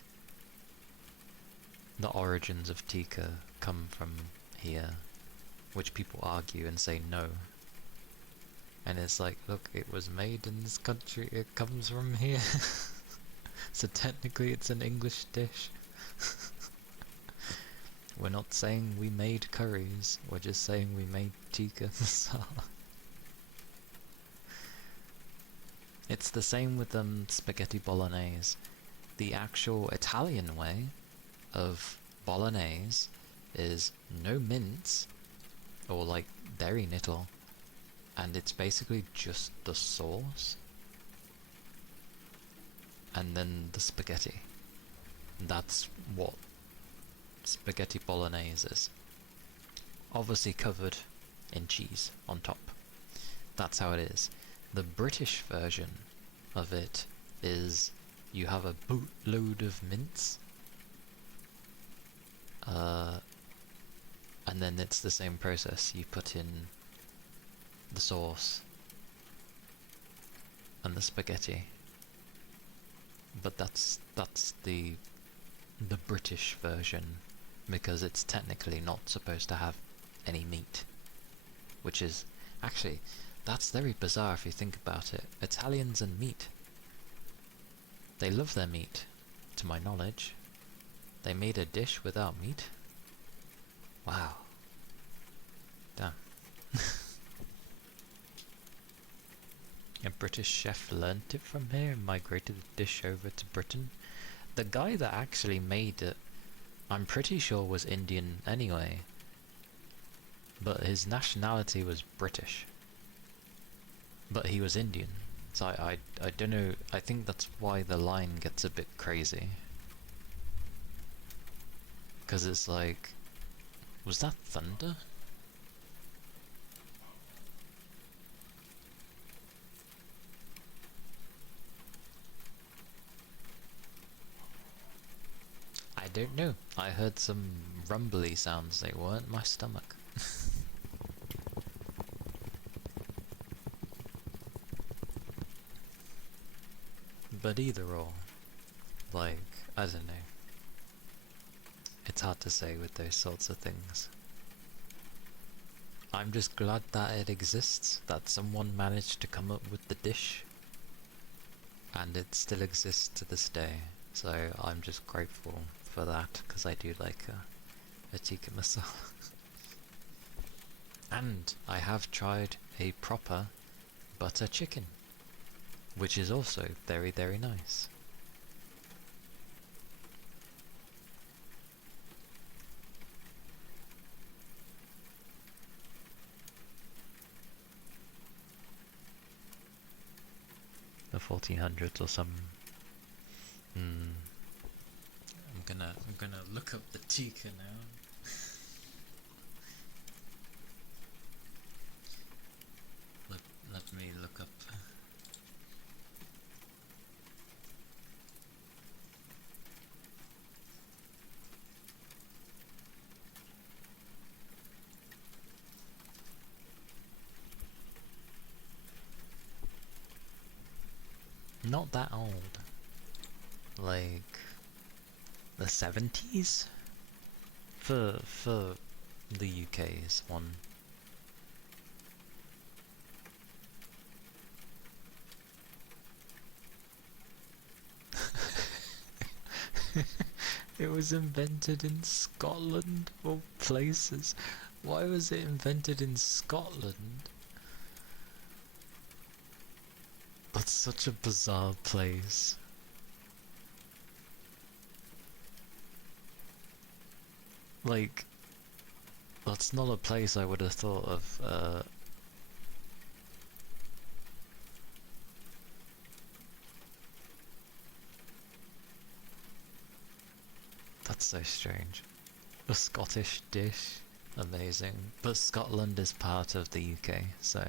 the origins of tikka come from here, which people argue and say no. And it's like, look, it was made in this country, it comes from here. So technically it's an English dish. We're not saying we made curries, we're just saying we made tikka masala. It's the same with spaghetti bolognese. The actual Italian way of bolognese is no mince, or like very little, and it's basically just the sauce and then the spaghetti. That's what spaghetti bolognese is. Obviously covered in cheese on top. That's how it is. The British version of it is you have a boatload of mince, and then it's the same process. You put in the sauce and the spaghetti, but that's the British version, because it's technically not supposed to have any meat, which is actually, that's very bizarre if you think about it. Italians and meat, they love their meat, to my knowledge. They made a dish without meat? Wow. Damn. A British chef learnt it from here and migrated the dish over to Britain. The guy that actually made it, I'm pretty sure was Indian anyway, but his nationality was British. But he was Indian, so I don't know, I think that's why the line gets a bit crazy. Because it's like, was that thunder? I don't know. I heard some rumbly sounds. They weren't my stomach. But either or, like, I don't know. It's hard to say with those sorts of things. I'm just glad that it exists, that someone managed to come up with the dish, and it still exists to this day. So I'm just grateful for that, because I do like a tikka masala. And I have tried a proper butter chicken, which is also very, very nice. The 1400s or some. I'm gonna look up the tikka now. Let me look up. Not that old. Like the 70s? For the UK's one. It was invented in Scotland, of places. Why was it invented in Scotland? That's such a bizarre place. Like, that's not a place I would have thought of, That's so strange. A Scottish dish? Amazing. But Scotland is part of the UK, so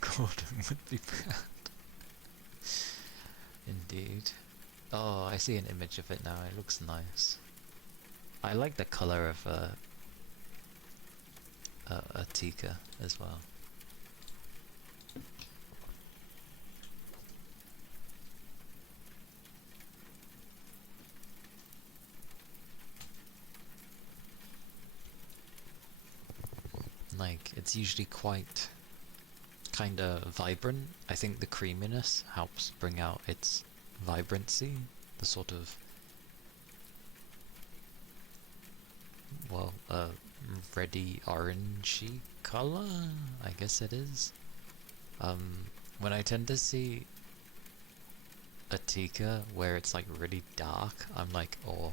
Gordon would be proud. Indeed. Oh, I see an image of it now. It looks nice. I like the colour of a tikka as well. Like, it's usually quite kinda vibrant. I think the creaminess helps bring out its vibrancy, the sort of, well, reddy orangey colour, I guess it is. When I tend to see a tikka where it's like really dark, I'm like, oh,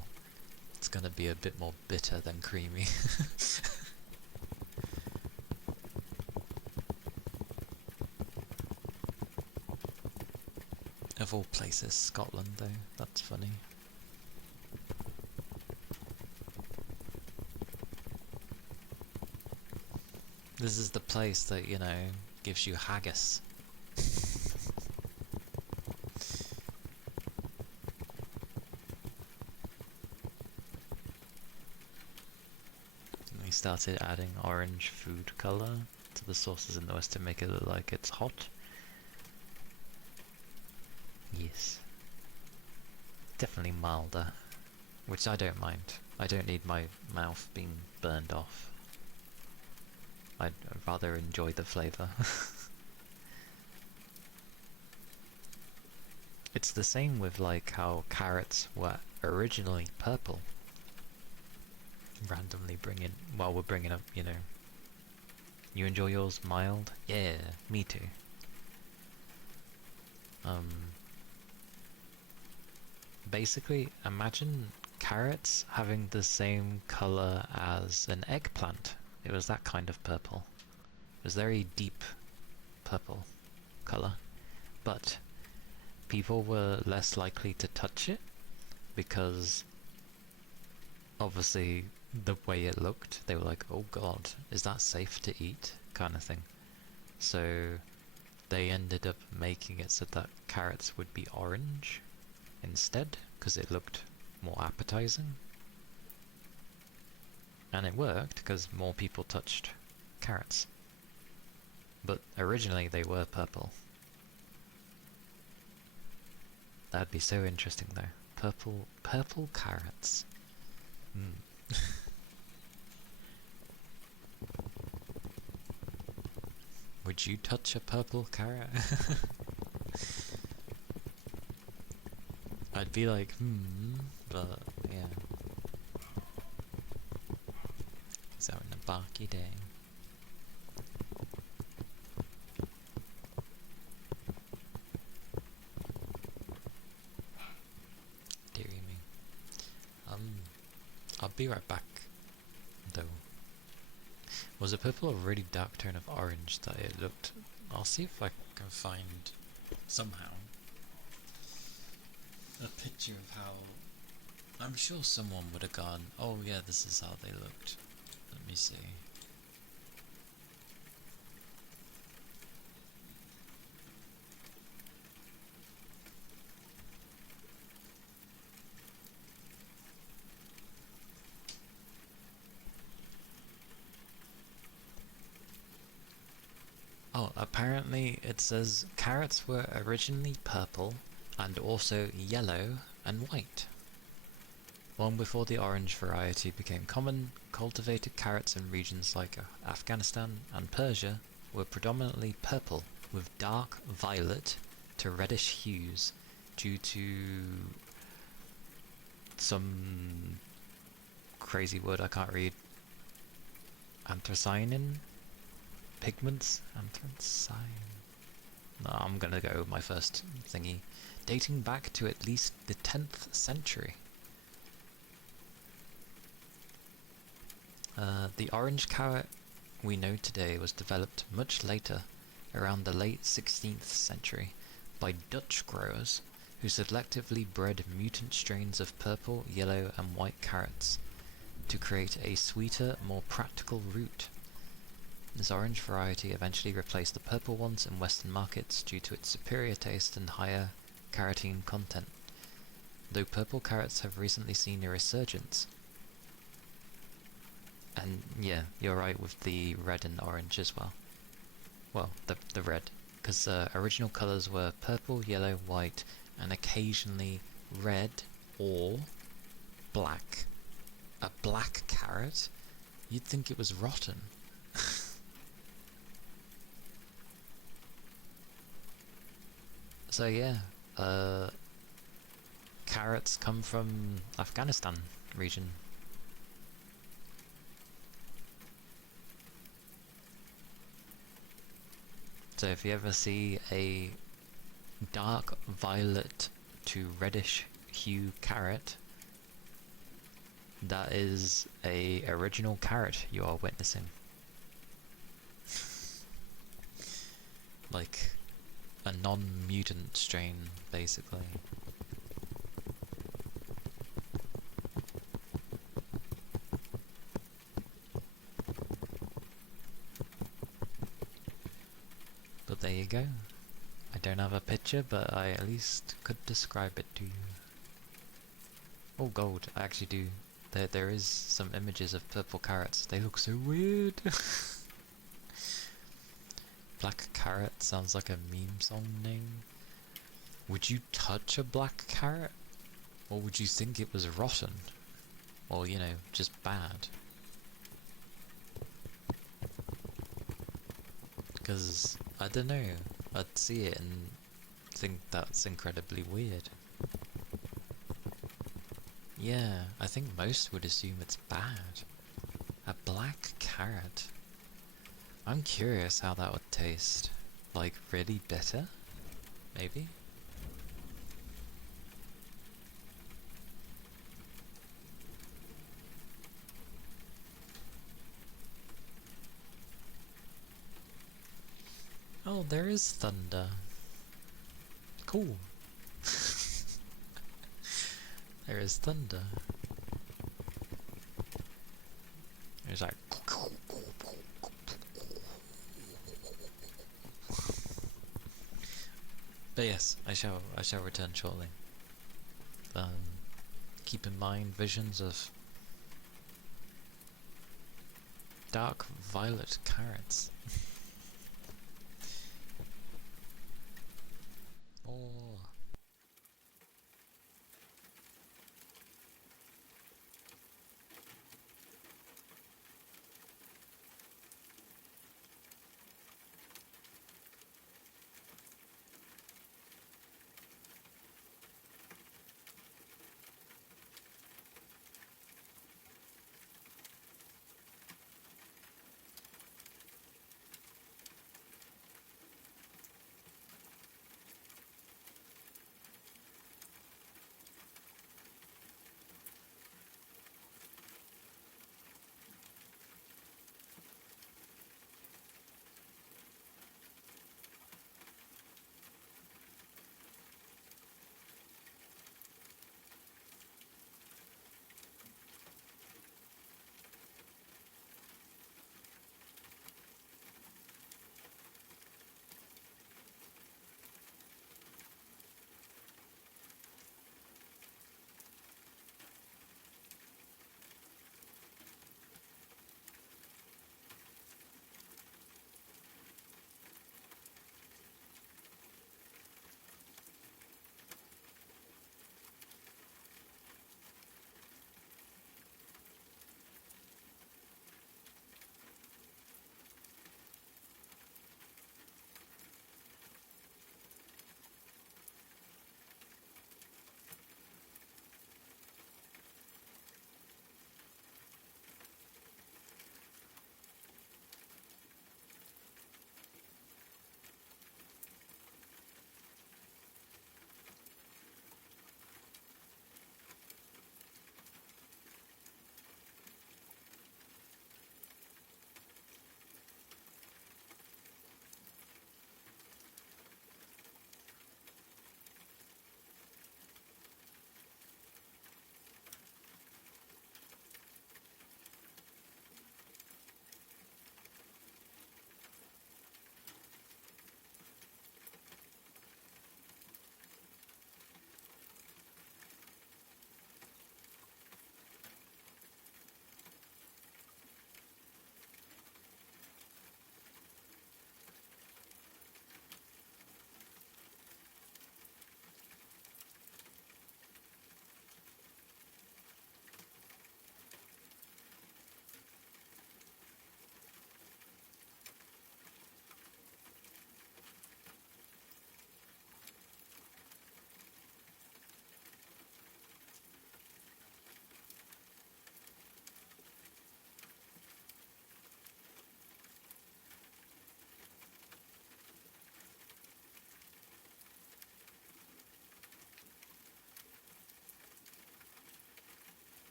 it's gonna be a bit more bitter than creamy. Of all places, Scotland though, that's funny. This is the place that, you know, gives you haggis. We started adding orange food colour to the sauces in the west to make it look like it's hot. Yes. Definitely milder, which I don't mind. I don't need my mouth being burned off. I'd rather enjoy the flavour. It's the same with like how carrots were originally purple. Randomly while we're bringing up, you know. You enjoy yours mild? Yeah, me too. Basically, imagine carrots having the same colour as an eggplant. It was that kind of purple. It was very deep purple colour. But people were less likely to touch it because obviously the way it looked, they were like, oh god, is that safe to eat? Kind of thing. So they ended up making it so that carrots would be orange instead, because it looked more appetizing. And it worked, because more people touched carrots. But originally they were purple. That'd be so interesting though. Purple carrots. Would you touch a purple carrot? I'd be like, but yeah. He's having a barky day. Deary me. I'll be right back, though. Was it purple or a really dark tone of orange that it looked? I'll see if I can find somehow a picture of how. I'm sure someone would have gone, oh yeah, this is how they looked. Let me see. Oh, apparently it says carrots were originally purple and also yellow and white. Long before the orange variety became common, cultivated carrots in regions like Afghanistan and Persia were predominantly purple, with dark violet to reddish hues due to some crazy word I can't read. Anthracyanin? Pigments? Anthracene? No, I'm gonna go with my first thingy. Dating back to at least the 10th century. The orange carrot we know today was developed much later, around the late 16th century, by Dutch growers who selectively bred mutant strains of purple, yellow and white carrots to create a sweeter, more practical root. This orange variety eventually replaced the purple ones in Western markets due to its superior taste and higher carotene content, though purple carrots have recently seen a resurgence. And yeah, you're right with the red and orange as well. Well, the red, because original colours were purple, yellow, white, and occasionally red or black. A black carrot? You'd think it was rotten. So yeah, carrots come from Afghanistan region. So if you ever see a dark violet to reddish hue carrot, that is a original carrot you are witnessing. Like a non-mutant strain, basically. But there you go. I don't have a picture, but I at least could describe it to you. Oh, gold. I actually do. There is some images of purple carrots. They look so weird. Black carrot sounds like a meme song name. Would you touch a black carrot? Or would you think it was rotten? Or, you know, just bad? Because, I don't know, I'd see it and think that's incredibly weird. Yeah, I think most would assume it's bad. A black carrot. I'm curious how that would taste. Like, really bitter? Maybe? Oh, there is thunder. Cool. There is thunder. There's like... But yes, I shall return shortly. Keep in mind visions of dark violet carrots. Oh.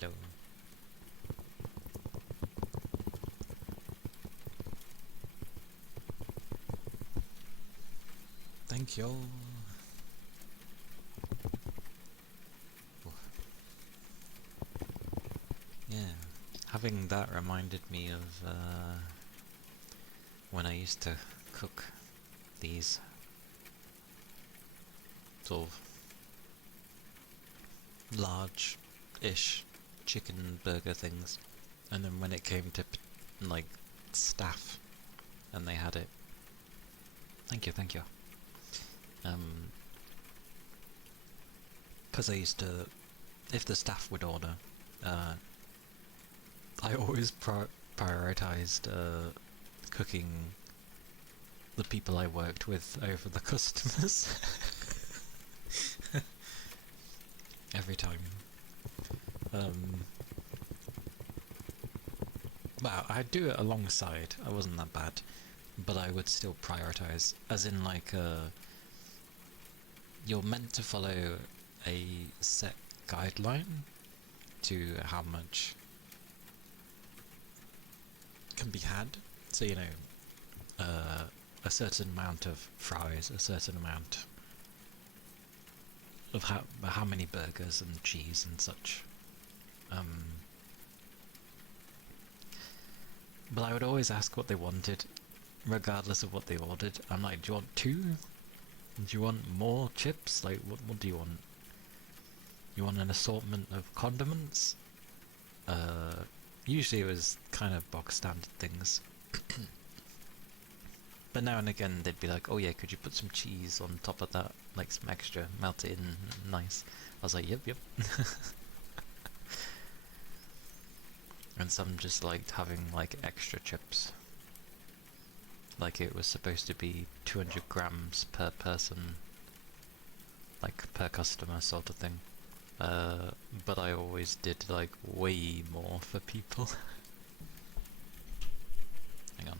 Hello. Thank you. Yeah, having that reminded me of when I used to cook these sort of large-ish chicken burger things, and then when it came to like staff and they had it. Thank you, thank you. Because I used to, if the staff would order, I always prioritized cooking the people I worked with over the customers. Every time. Well, I'd do it alongside, I wasn't that bad, but I would still prioritize, as in like, you're meant to follow a set guideline to how much can be had. So, you know, a certain amount of fries, a certain amount of how many burgers and cheese and such. But I would always ask what they wanted, regardless of what they ordered. I'm like, do you want 2? Do you want more chips? Like, what do you want? You want an assortment of condiments? Usually it was kind of box standard things. But now and again they'd be like, oh yeah, could you put some cheese on top of that? Like some extra, melt it in, nice. I was like, yep. And some just liked having like extra chips. Like it was supposed to be 200 grams per person, like per customer sort of thing. But I always did like way more for people. Hang on.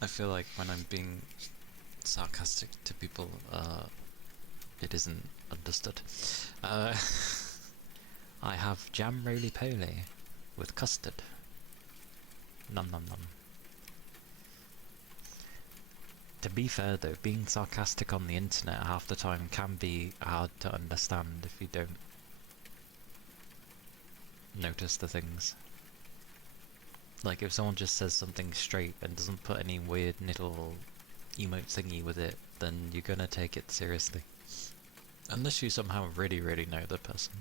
I feel like when I'm being sarcastic to people, it isn't understood. I have jam roly-poly with custard. Nom nom nom. To be fair though, being sarcastic on the internet half the time can be hard to understand if you don't notice the things. Like if someone just says something straight and doesn't put any weird little emote thingy with it, then you're gonna take it seriously. Unless you somehow really know the person.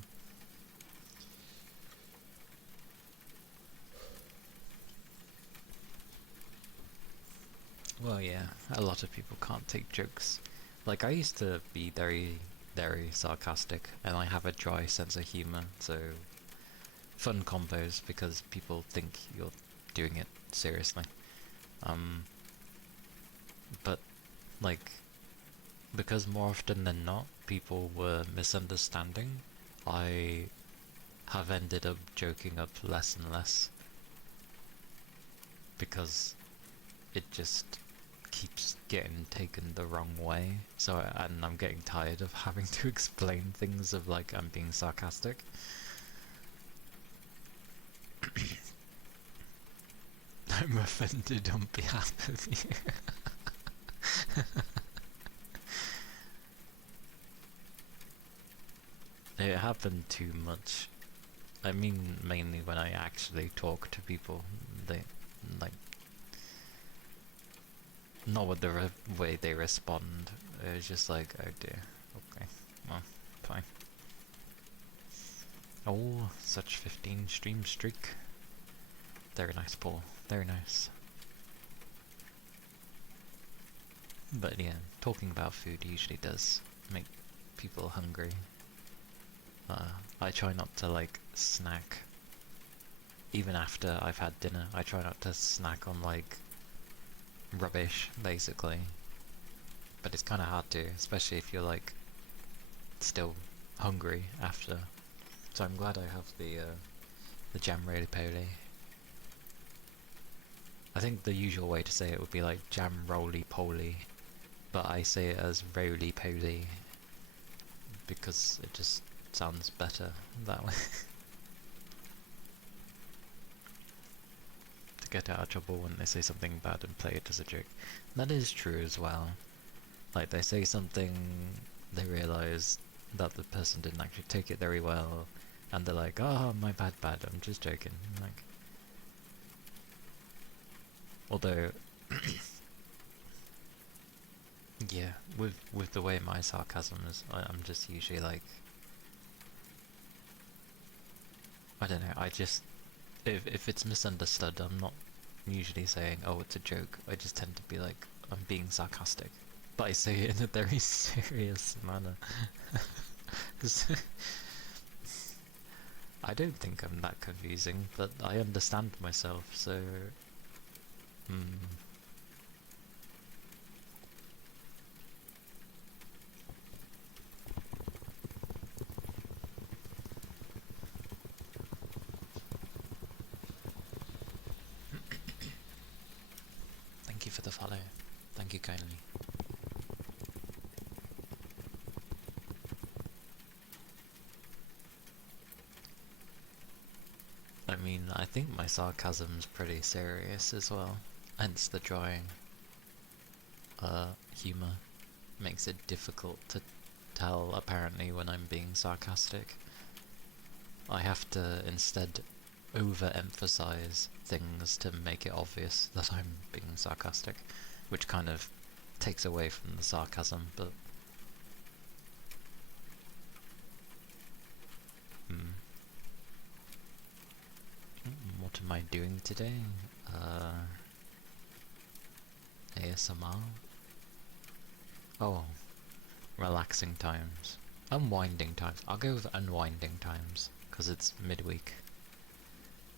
Well yeah, a lot of people can't take jokes. Like I used to be very sarcastic, and I have a dry sense of humour, so fun combos because people think you're doing it seriously. But like, because more often than not people were misunderstanding, I have ended up joking up less and less because it just keeps getting taken the wrong way. So, and I'm getting tired of having to explain things of like I'm being sarcastic. I'm offended on behalf of you. It happened too much. I mean, mainly when I actually talk to people, they, like, not with the way they respond. It's just like, oh dear, okay, well, fine. Oh, such 15 stream streak. Very nice, Paul, very nice. But yeah, talking about food usually does make people hungry. I try not to like snack even after I've had dinner, I try not to snack on, like, rubbish, basically. But it's kind of hard to, especially if you're, like, still hungry after. So I'm glad I have the jam roly-poly. I think the usual way to say it would be like jam roly-poly, but I say it as roly-poly because it just sounds better that way. To get out of trouble when they say something bad and play it as a joke. That is true as well. Like, they say something, they realise that the person didn't actually take it very well, and they're like, oh, my bad, I'm just joking. Like, although, yeah, with the way my sarcasm is, I'm just usually like, I don't know, I just, if it's misunderstood, I'm not usually saying, oh, it's a joke. I just tend to be like, I'm being sarcastic. But I say it in a very serious manner. I don't think I'm that confusing, but I understand myself, so... Thank you for the follow. Thank you kindly. I mean, I think my sarcasm's pretty serious as well, hence the drawing. Humour makes it difficult to tell, apparently, when I'm being sarcastic. I have to instead overemphasize things to make it obvious that I'm being sarcastic, which kind of takes away from the sarcasm, but... What am I doing today? ASMR? Oh, relaxing times. Unwinding times. I'll go with unwinding times, because it's midweek.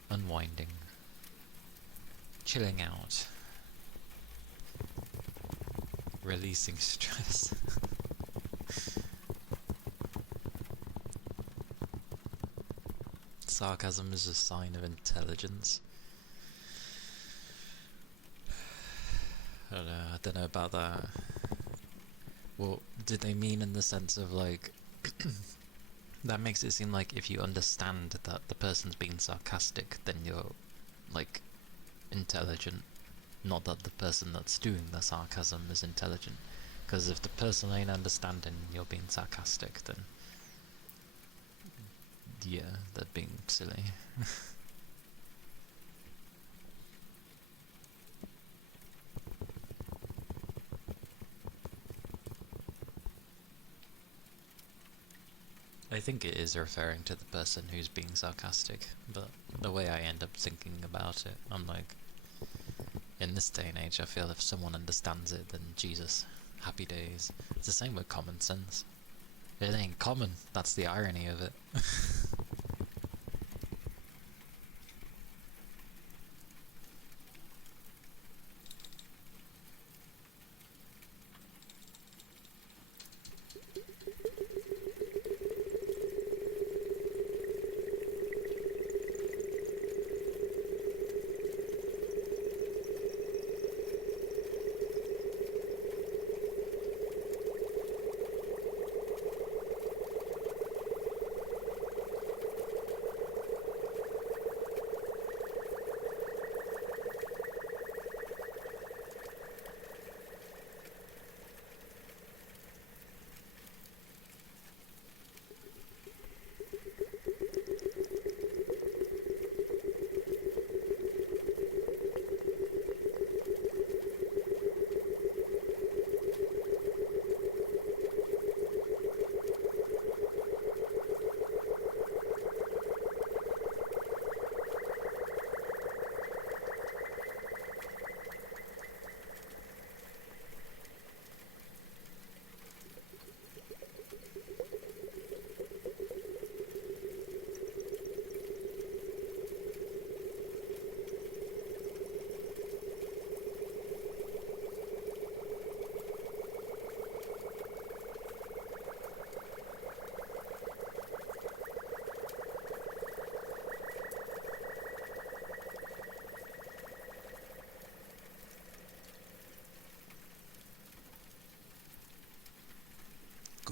Unwinding. Chilling out. Releasing stress. Sarcasm is a sign of intelligence. I don't know about that. Well, did they mean in the sense of, like... that makes it seem like if you understand that the person's being sarcastic, then you're, like, intelligent. Not that the person that's doing the sarcasm is intelligent. Because if the person ain't understanding you're being sarcastic, then... yeah, they're being silly. I think it is referring to the person who's being sarcastic, but the way I end up thinking about it, I'm like, in this day and age, I feel if someone understands it, then Jesus, happy days. It's the same with common sense. It ain't common, that's the irony of it.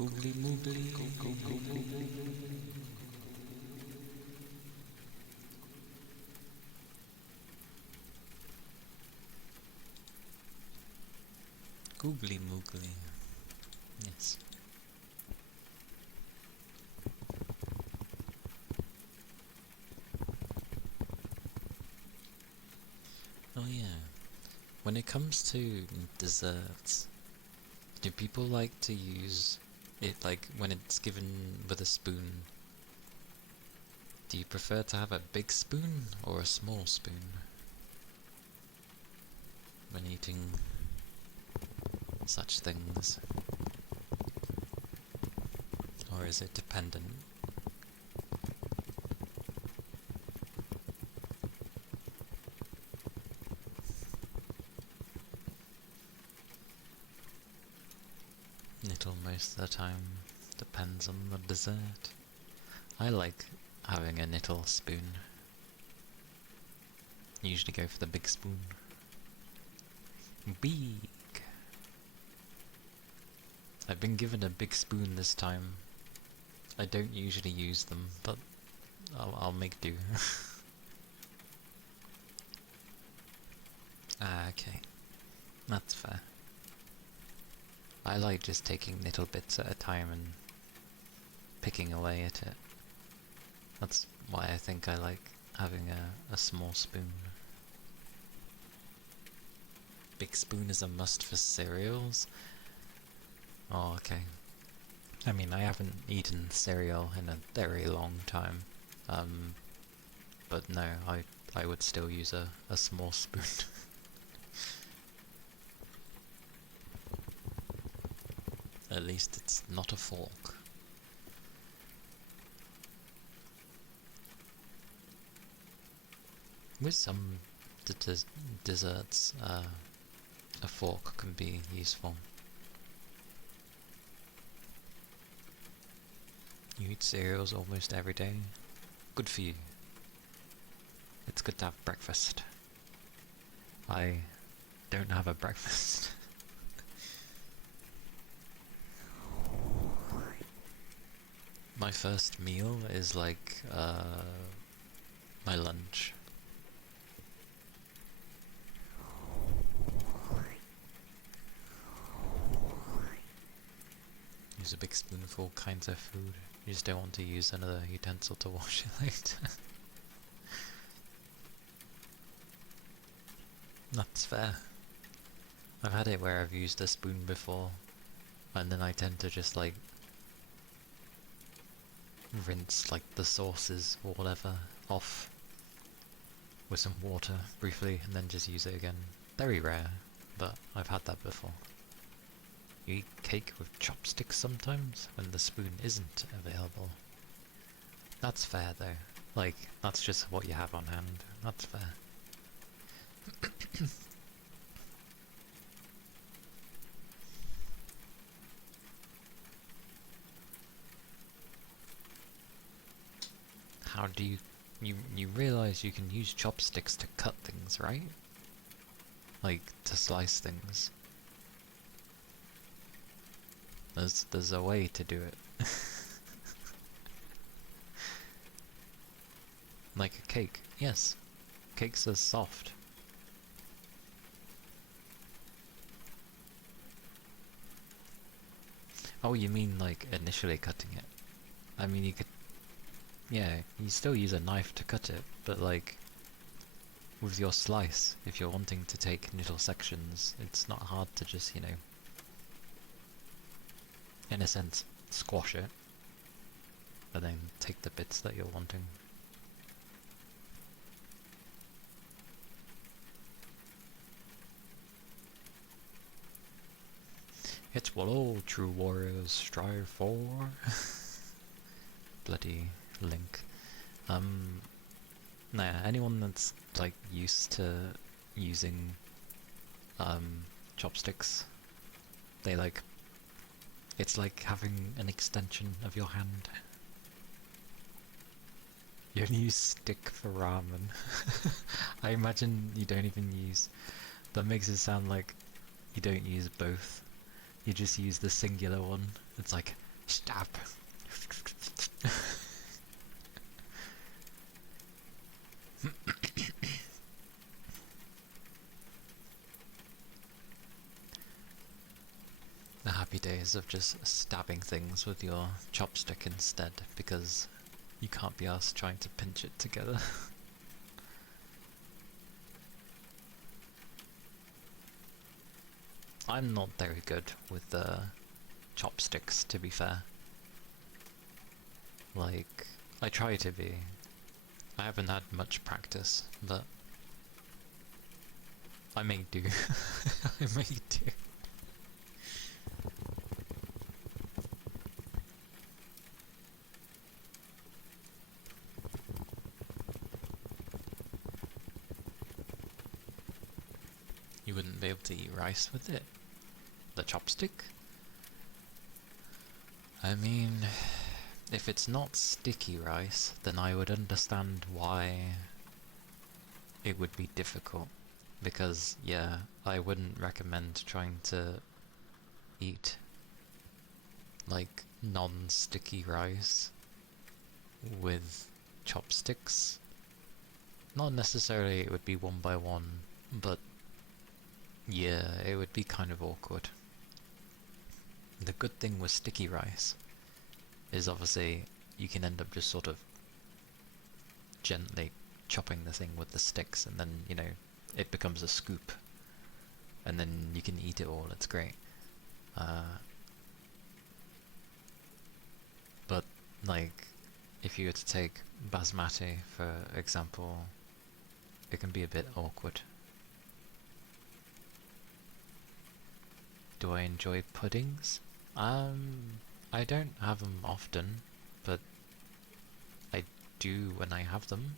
Googly moogly, googly. Googly moogly. Yes. Oh yeah. When it comes to desserts, do people like to use it like when it's given with a spoon? Do you prefer to have a big spoon or a small spoon when eating such things? Or is it dependent? It'll most of the time depends on the dessert. I like having a nittle spoon. Usually go for the big spoon. Big! I've been given a big spoon this time. I don't usually use them, but I'll make do. Ah, okay. That's fair. I like just taking little bits at a time and picking away at it. That's why I think I like having a small spoon. Big spoon is a must for cereals? Oh, okay. I mean, I haven't eaten cereal in a very long time. But no, I would still use a small spoon. At least it's not a fork. With some desserts, a fork can be useful. You eat cereals almost every day. Good for you. It's good to have breakfast. I don't have a breakfast. My first meal is like my lunch. Use a big spoon for all kinds of food. You just don't want to use another utensil to wash it later. That's fair. I've had it where I've used a spoon before, and then I tend to just like rinse like the sauces or whatever off with some water briefly and then just use it again. Very rare, but I've had that before. You eat cake with chopsticks sometimes when the spoon isn't available. That's fair though. Like, that's just what you have on hand. That's fair. How do you realize you can use chopsticks to cut things, right? Like, to slice things. There's a way to do it. Like a cake, yes. Cakes are soft. Oh, you mean like initially cutting it? I mean, you could... Yeah, you still use a knife to cut it, but like... With your slice, if you're wanting to take little sections, it's not hard to just, you know... In a sense, squash it. And then take the bits that you're wanting. It's what all true warriors strive for. Bloody Link. Nah, anyone that's like used to using chopsticks, they like... It's like having an extension of your hand. You only use stick for ramen. I imagine you don't even use... That makes it sound like you don't use both. You just use the singular one. It's like, Stop. The happy days of just stabbing things with your chopstick instead, because you can't be asked trying to pinch it together. I'm not very good with the chopsticks, to be fair. Like, I try to be. I haven't had much practice, but I may do. I may do. You wouldn't be able to eat rice with it? The chopstick? I mean, if it's not sticky rice, then I would understand why it would be difficult. Because, yeah, I wouldn't recommend trying to eat, like, non-sticky rice with chopsticks. Not necessarily it would be one by one, but yeah, it would be kind of awkward. The good thing with sticky rice is obviously you can end up just sort of gently chopping the thing with the sticks, and then, you know, it becomes a scoop, and then you can eat it all. It's great. But like, if you were to take basmati for example, it can be a bit awkward. Do I enjoy puddings? I don't have them often, but I do when I have them.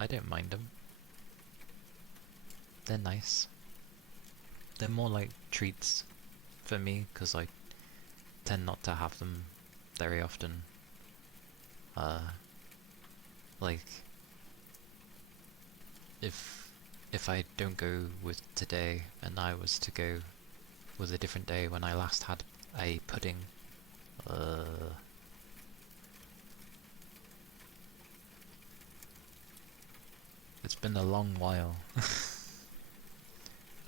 I don't mind them. They're nice. They're more like treats for me, because I tend not to have them very often. Like, if I don't go with today, and I was to go with a different day when I last had a pudding, it's been a long while.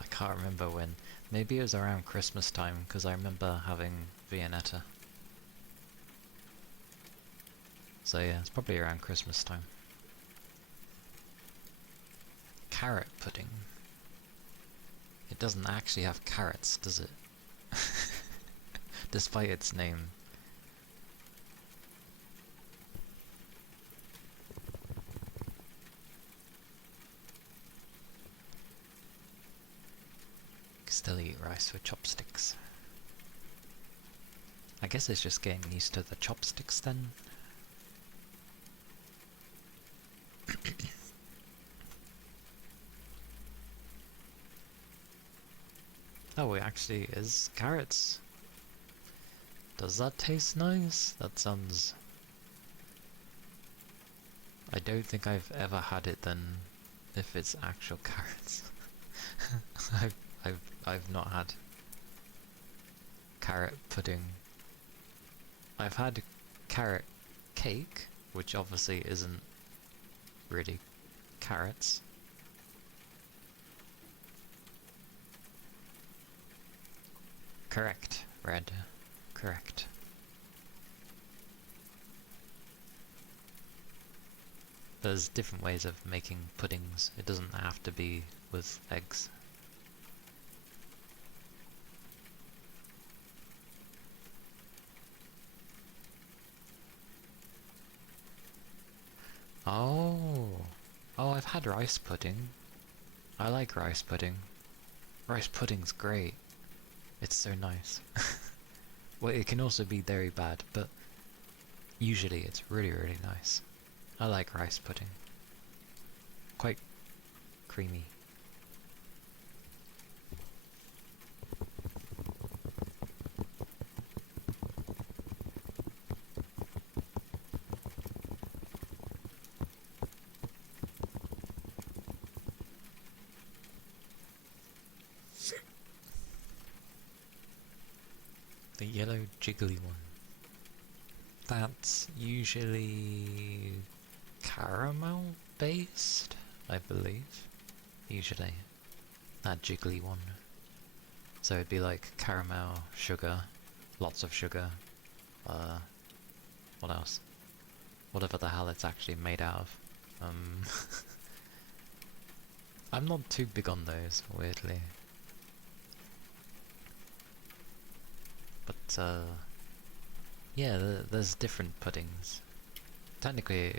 I can't remember when. Maybe it was around Christmas time, because I remember having Viennetta. So yeah, it's probably around Christmas time. Carrot pudding. It doesn't actually have carrots, does it? Despite its name. Still eat rice with chopsticks. I guess it's just getting used to the chopsticks then. Oh, it actually is carrots. Does that taste nice? That sounds... I don't think I've ever had it then, if it's actual carrots. I've not had carrot pudding. I've had carrot cake, which obviously isn't really carrots. Correct, Red. Correct. There's different ways of making puddings. It doesn't have to be with eggs. Oh! Oh, I've had rice pudding. I like rice pudding. Rice pudding's great. It's so nice. Well, it can also be very bad, but usually it's really, really nice. I like rice pudding. Quite creamy. The yellow jiggly one. That's usually caramel based, I believe. Usually. That jiggly one. So it'd be like caramel, sugar, lots of sugar, what else? Whatever the hell it's actually made out of. I'm not too big on those, weirdly. But, yeah, there's different puddings. Technically,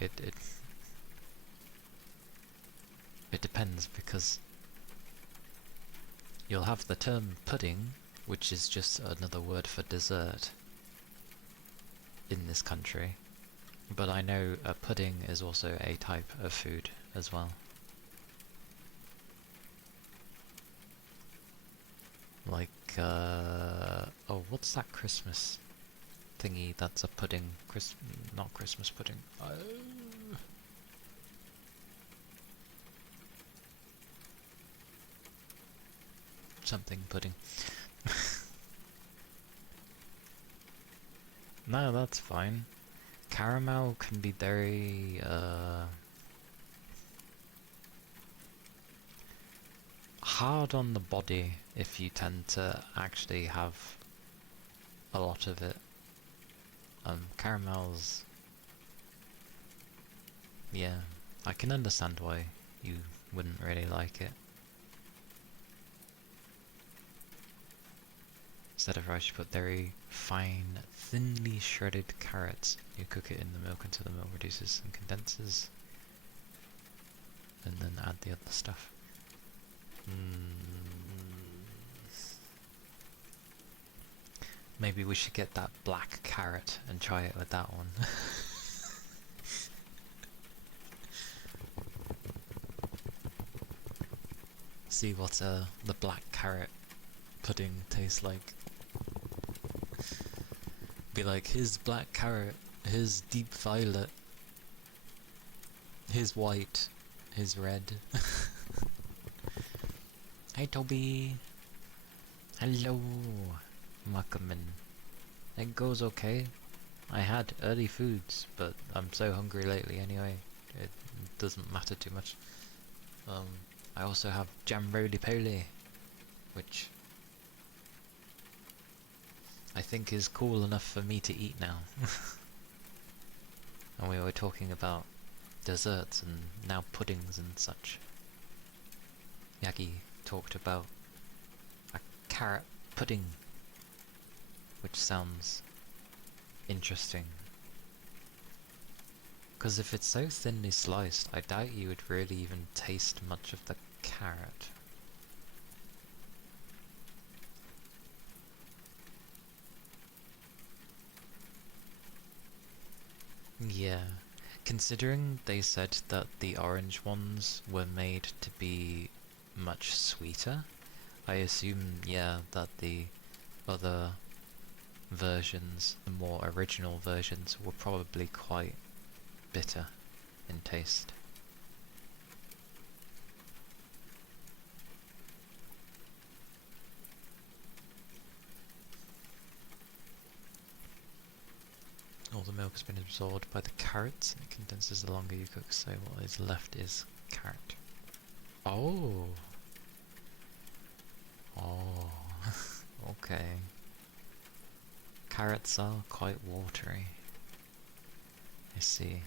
it depends, because you'll have the term pudding, which is just another word for dessert in this country. But I know a pudding is also a type of food as well. Like, oh, what's that Christmas thingy that's a pudding? Not Christmas pudding. Something pudding. No, that's fine. Caramel can be very, hard on the body if you tend to actually have a lot of it. Caramels... yeah, I can understand why you wouldn't really like it. Instead of rice, you put very fine, thinly shredded carrots. You cook it in the milk until the milk reduces and condenses. And then add the other stuff. Maybe we should get that black carrot and try it with that one. See what the black carrot pudding tastes like. Be like, here's black carrot, here's deep violet, here's white, here's red. Hey Toby! Hello! Welcome in. It goes okay. I had early foods, but I'm so hungry lately anyway, it doesn't matter too much. I also have jam roly-poly, which I think is cool enough for me to eat now. And we were talking about desserts and now puddings and such. Yagi talked about a carrot pudding, which sounds interesting. Because if it's so thinly sliced, I doubt you would really even taste much of the carrot. Yeah, considering they said that the orange ones were made to be much sweeter, I assume, yeah, that the other versions, the more original versions, were probably quite bitter in taste. All the milk has been absorbed by the carrots and it condenses the longer you cook, so what is left is carrot. Oh! Oh, okay. Carrots are quite watery. I see.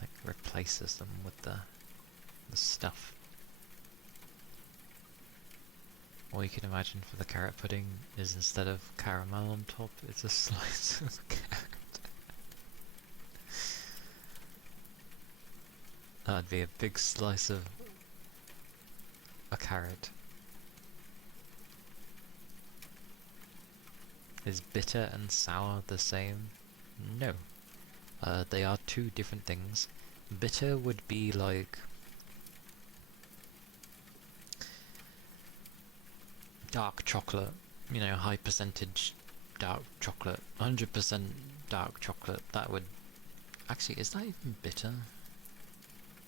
Like, replaces them with the stuff. All you can imagine for the carrot pudding is instead of caramel on top, it's a slice of carrot. That'd be a big slice of a carrot. Is bitter and sour the same? No. They are two different things. Bitter would be like dark chocolate, you know, high percentage dark chocolate, 100% dark chocolate. That would... actually, is that even bitter?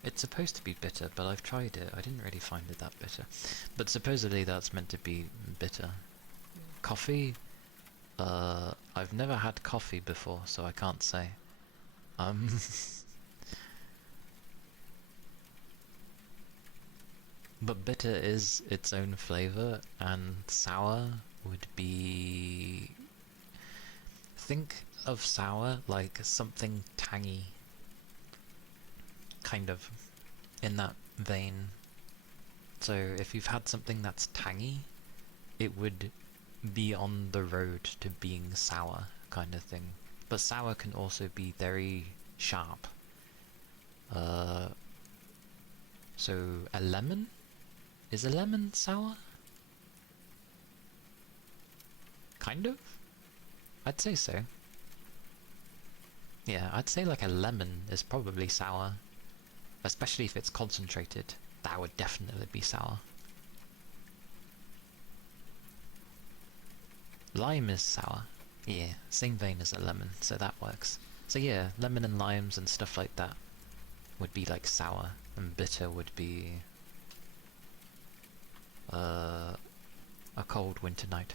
It's supposed to be bitter, but I've tried it. I didn't really find it that bitter. But supposedly that's meant to be bitter. Coffee? I've never had coffee before, so I can't say. Um, but bitter is its own flavour, and sour would be... Think of sour like something tangy. Kind of. In that vein. So if you've had something that's tangy, it would be on the road to being sour, kind of thing. But sour can also be very sharp. So a lemon? Is a lemon sour? Kind of? I'd say so. Yeah, I'd say like a lemon is probably sour. Especially if it's concentrated. That would definitely be sour. Lime is sour. Yeah, same vein as a lemon, so that works. So yeah, lemon and limes and stuff like that would be like sour, and bitter would be a cold winter night.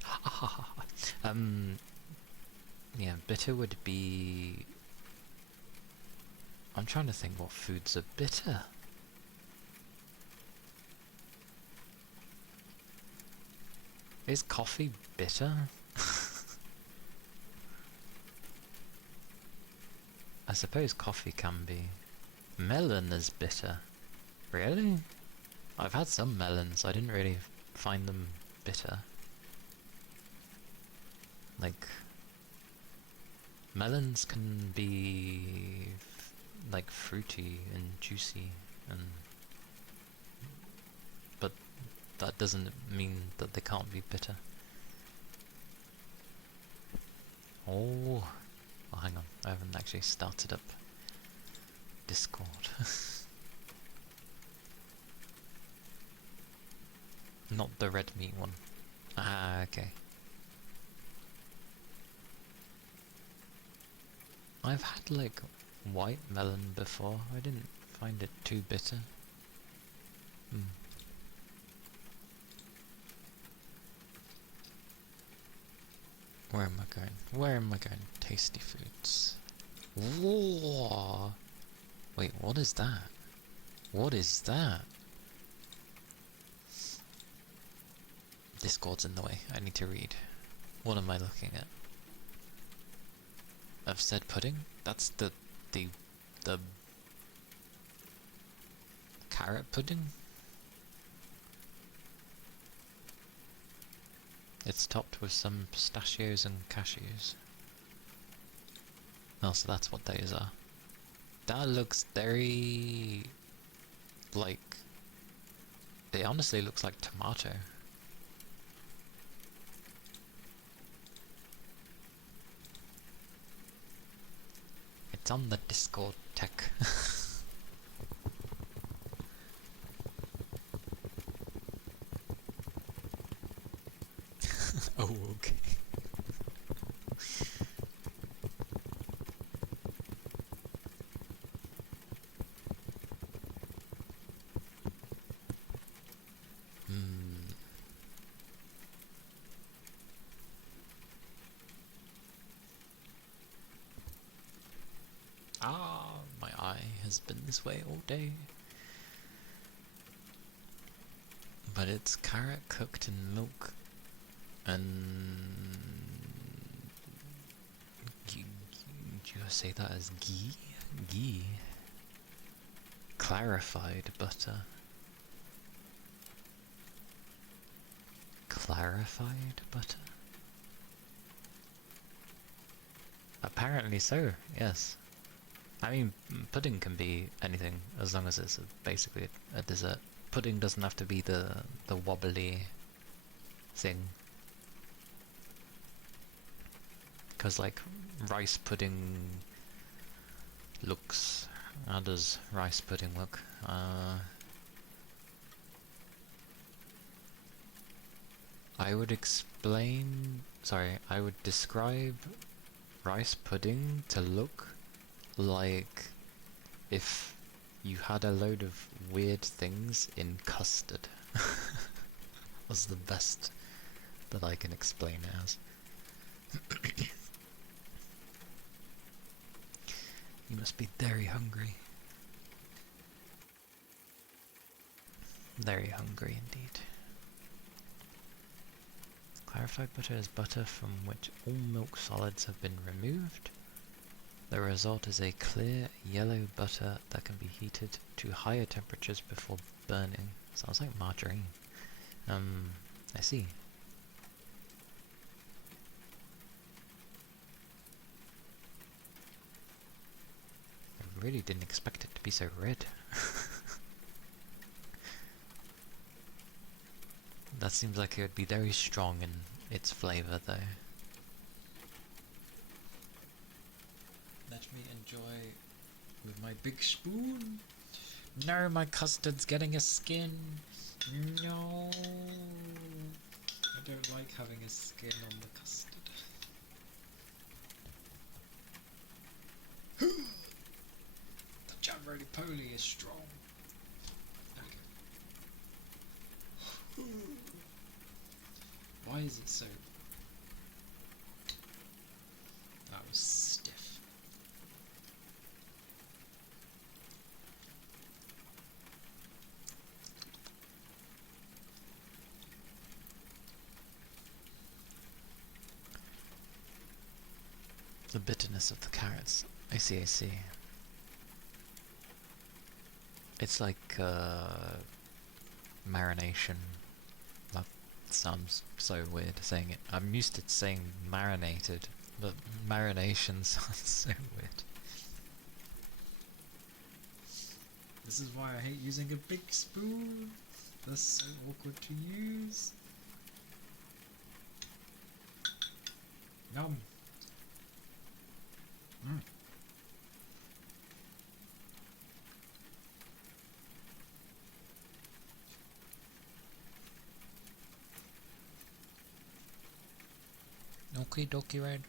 Yeah, bitter would be... I'm trying to think what foods are bitter. Is coffee bitter? I suppose coffee can be. Melon is bitter. Really? I've had some melons, I didn't really find them bitter. Like, melons can be like fruity and juicy, but that doesn't mean that they can't be bitter. Oh, well, hang on, I haven't actually started up Discord. Not the red meat one. Ah, okay. I've had like white melon before. I didn't find it too bitter. Where am I going? Where am I going? Tasty foods. Whoa! Wait, what is that? What is that? Discord's in the way. I need to read. What am I looking at? I've said pudding? That's the carrot pudding? It's topped with some pistachios and cashews. Oh, so that's what those are. That looks very... like... It honestly looks like tomato. It's on the Discord tech. Oh, okay. Ah, my eye has been this way all day. But it's carrot cooked in milk and... Do you say that as ghee? Ghee. Clarified butter. Clarified butter? Apparently so, yes. I mean, pudding can be anything as long as it's basically a dessert. Pudding doesn't have to be the wobbly thing. Because like rice pudding looks... How does rice pudding look? I would explain... Sorry, I would describe rice pudding to look like if you had a load of weird things in custard. Was the best that I can explain it as. You must be very hungry. Very hungry indeed. Clarified butter is butter from which all milk solids have been removed. The result is a clear yellow butter that can be heated to higher temperatures before burning. Sounds like margarine. I see. I really didn't expect it to be so red. That seems like it would be very strong in its flavour though. Let me enjoy with my big spoon. No, my custard's getting a skin. No. I don't like having a skin on the custard. The jam roly-poly is strong. Why is it so... That was stiff. The bitterness of the carrots. I see, I see. It's like marination. That sounds so weird saying it. I'm used to saying marinated, but marination sounds so weird. This is why I hate using a big spoon. They're so awkward to use. Yum. Mm. Okie dokie, Red.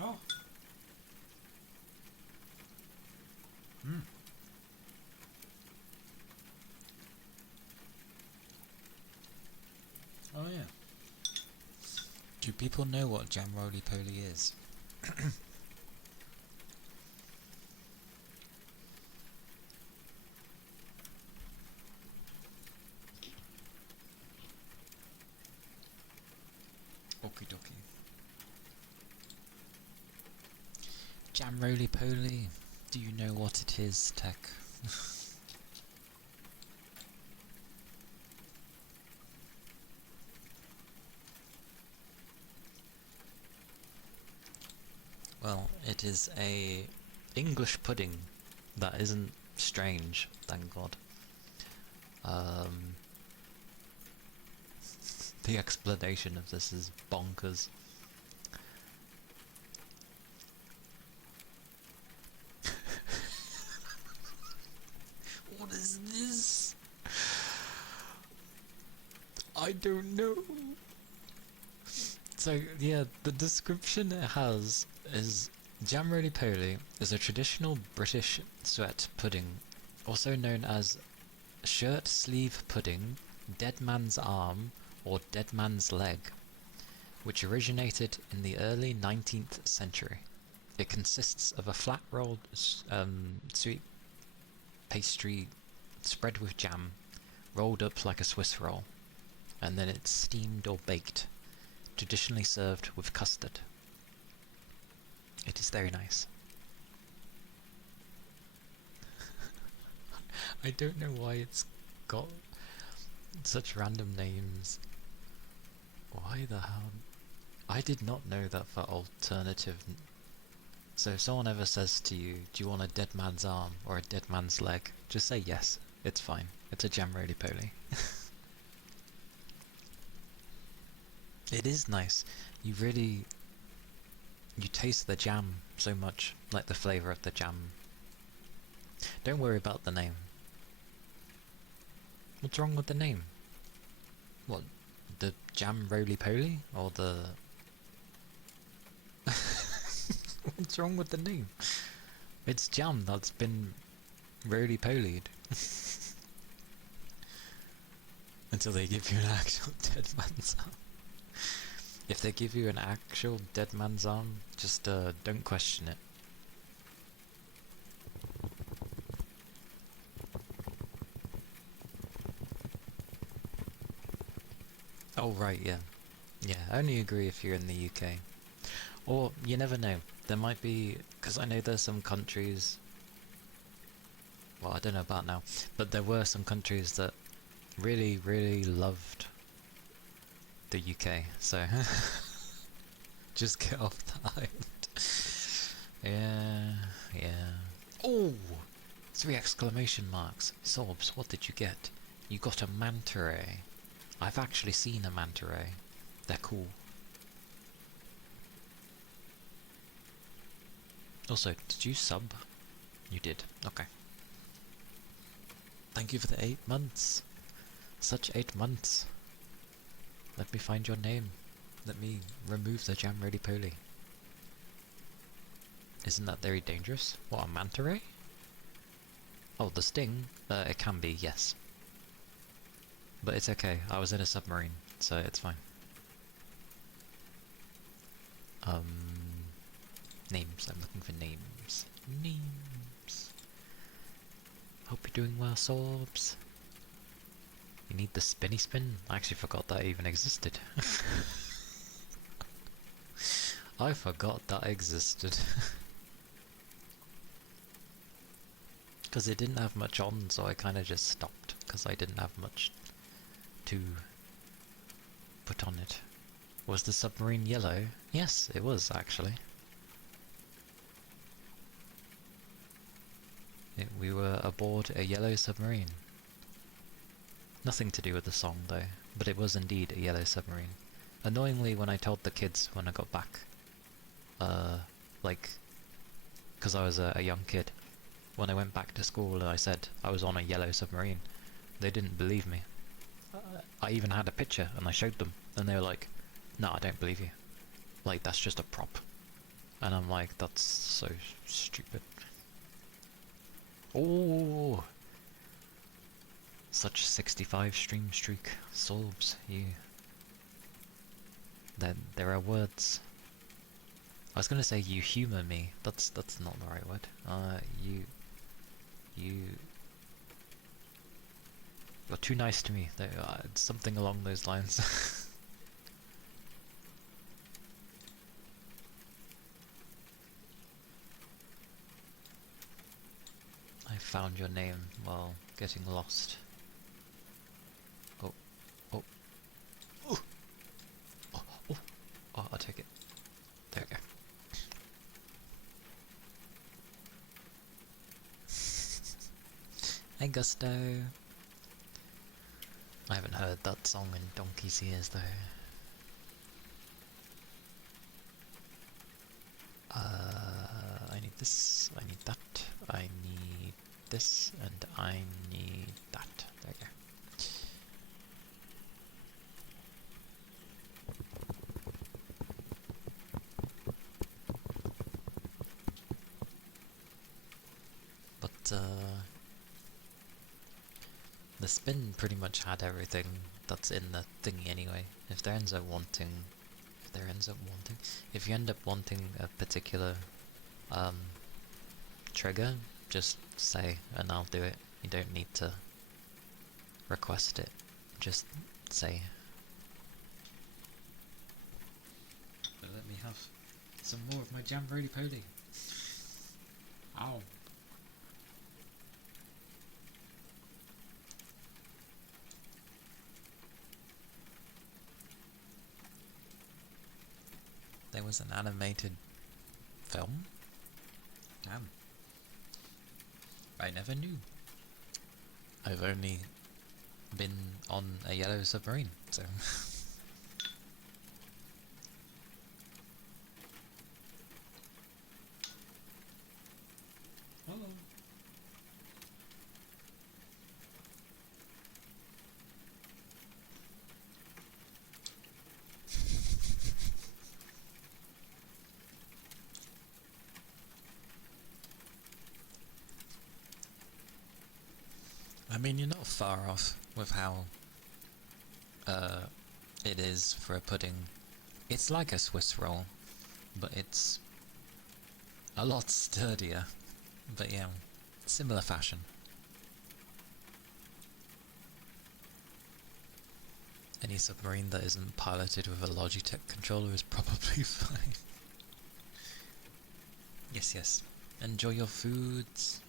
Oh. Hmm. Oh yeah. Do people know what jam roly-poly is? Okie dokie. Jam roly-poly. Do you know what it is, Tech? Well, it is a English pudding that isn't strange, thank God. The explanation of this is bonkers. What is this? I don't know. So yeah, the description it has is jam roly-poly is a traditional British sweat pudding, also known as shirt sleeve pudding, dead man's arm, or dead man's leg, which originated in the early 19th century. It consists of a flat rolled sweet pastry spread with jam, rolled up like a Swiss roll, and then it's steamed or baked, traditionally served with custard. It is very nice. I don't know why it's got such random names. Why the hell? I did not know that for alternative. So if someone ever says to you, do you want a dead man's arm or a dead man's leg? Just say yes. It's fine. It's a jam roly-poly. It is nice. You taste the jam so much, like the flavour of the jam. Don't worry about the name. What's wrong with the name? What, the jam roly-poly? Or the... What's wrong with the name? It's jam that's been roly-polied. Until they give you an actual dead man's arm. If they give you an actual dead man's arm, just don't question it. Oh right, yeah. Yeah, I only agree if you're in the UK. Or, you never know, there might be, because I know there's some countries, well I don't know about now, but there were some countries that really, really loved the UK, so just get off the island. Yeah, yeah. Oh! 3 exclamation marks. Sorbs, what did you get? You got a manta ray. I've actually seen a manta ray. They're cool. Also, did you sub? You did. Okay. Thank you for the 8 months. Such 8 months. Let me find your name. Let me remove the jam roly poly. Isn't that very dangerous? What, a manta ray? Oh, the sting? It can be, yes. But it's okay, I was in a submarine, so it's fine. Names, I'm looking for names. Names. Hope you're doing well, Sorbs. You need the spinny spin? I actually forgot that even existed. I forgot that existed. Because it didn't have much on, so I kind of just stopped, because I didn't have much to put on it. Was the submarine yellow? Yes, it was, actually. We were aboard a yellow submarine. Nothing to do with the song, though, but it was indeed a yellow submarine. Annoyingly, when I told the kids when I got back, like, because I was a young kid, when I went back to school and I said I was on a yellow submarine, they didn't believe me. I even had a picture and I showed them, and they were like, "No, I don't believe you. Like, that's just a prop." And I'm like, that's so stupid. Oh! Such 65 stream streak. Sorbs, you... There are words. I was gonna say you humour me. That's not the right word. You're too nice to me. It's something along those lines. I found your name while getting lost. Oh, oh, oh, oh, oh, oh, I'll take it. There we go. Hey Gusto! I haven't heard that song in donkey's years though. I need this, I need that, I need this, and I need that. There we go. But, the spin pretty much had everything that's in the thingy anyway. If you end up wanting a particular trigger, just say and I'll do it. You don't need to request it, just say. But let me have some more of my jam roly poly. Ow. There was an animated film? Damn. I never knew. I've only been on a yellow submarine, so... Hello. I mean, you're not far off with how it is for a pudding It's like a Swiss roll, but it's a lot sturdier. But yeah, similar fashion. Any submarine that isn't piloted with a Logitech controller is probably fine. Yes, yes. Enjoy your foods.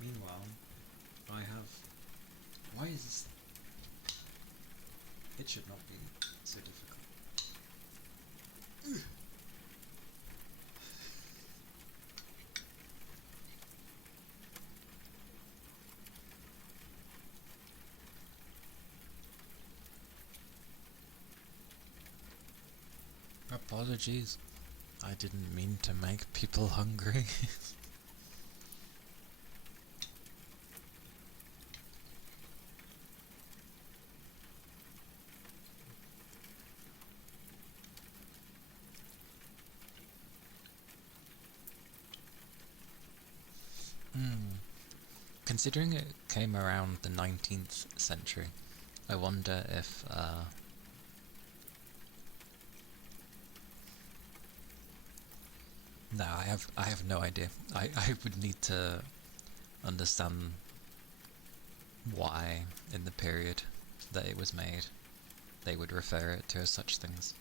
Meanwhile, I have... Why is this... It should not be so difficult. Apologies. I didn't mean to make people hungry. Considering it came around the 19th century, I wonder if, no, I have no idea. I would need to understand why, in the period that it was made, they would refer it to as such things.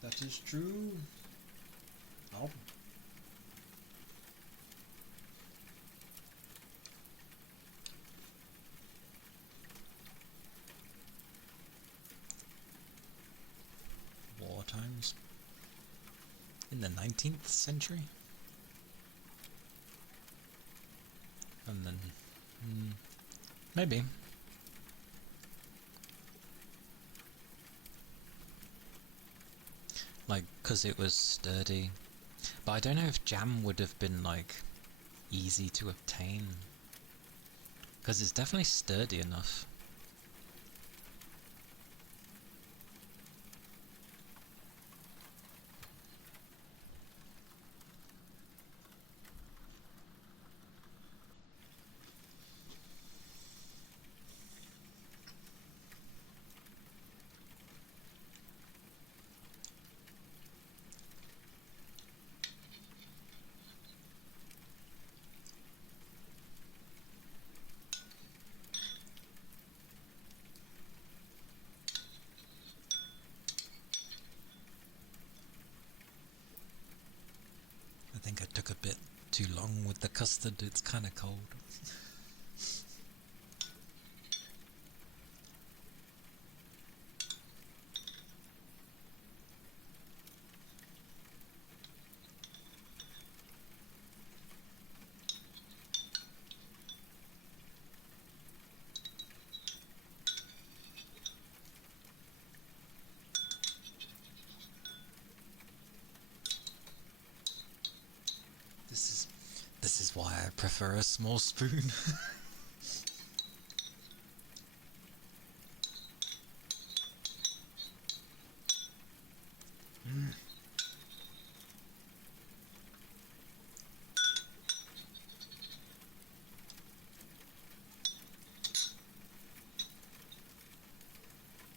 That is true. Oh. War times? In the 19th century? And then... maybe. Like, 'cause it was sturdy. But I don't know if jam would have been, like, easy to obtain. 'Cause it's definitely sturdy enough. I think I took a bit too long with the custard, it's kinda cold. This is why I prefer a small spoon.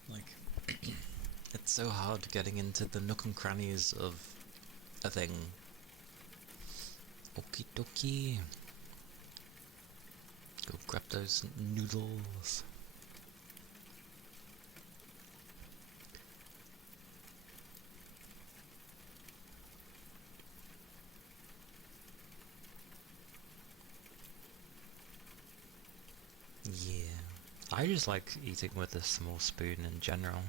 Like, it's so hard getting into the nook and crannies of a thing. Okie dokie. Go grab those noodles. Yeah. I just like eating with a small spoon in general.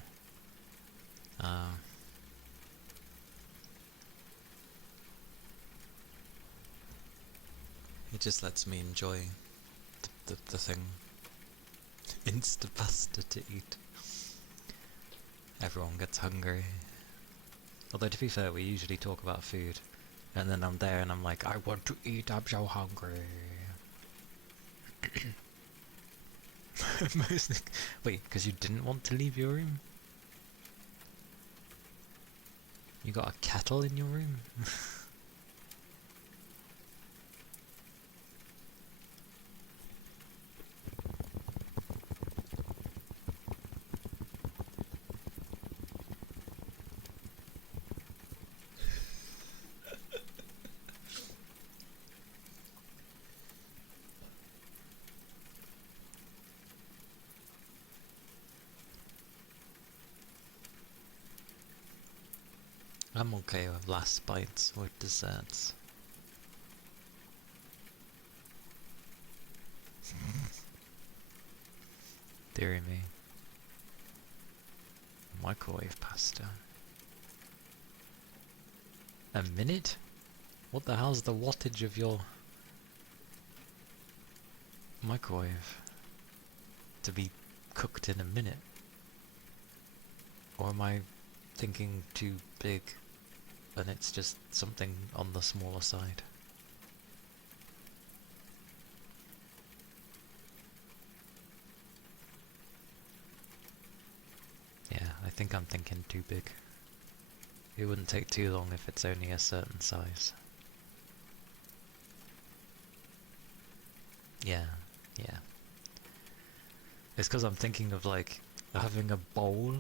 It just lets me enjoy the thing. Insta-pasta to eat. Everyone gets hungry. Although to be fair, we usually talk about food. And then I'm there and I'm like, I want to eat, I'm so hungry. Wait, because you didn't want to leave your room? You got a kettle in your room? I'm okay with last bites with desserts. Dear me. Microwave pasta. A minute? What the hell's the wattage of your microwave to be cooked in a minute? Or am I thinking too big and it's just something on the smaller side? Yeah, I think I'm thinking too big. It wouldn't take too long if it's only a certain size. Yeah, yeah. It's because I'm thinking of like having a bowl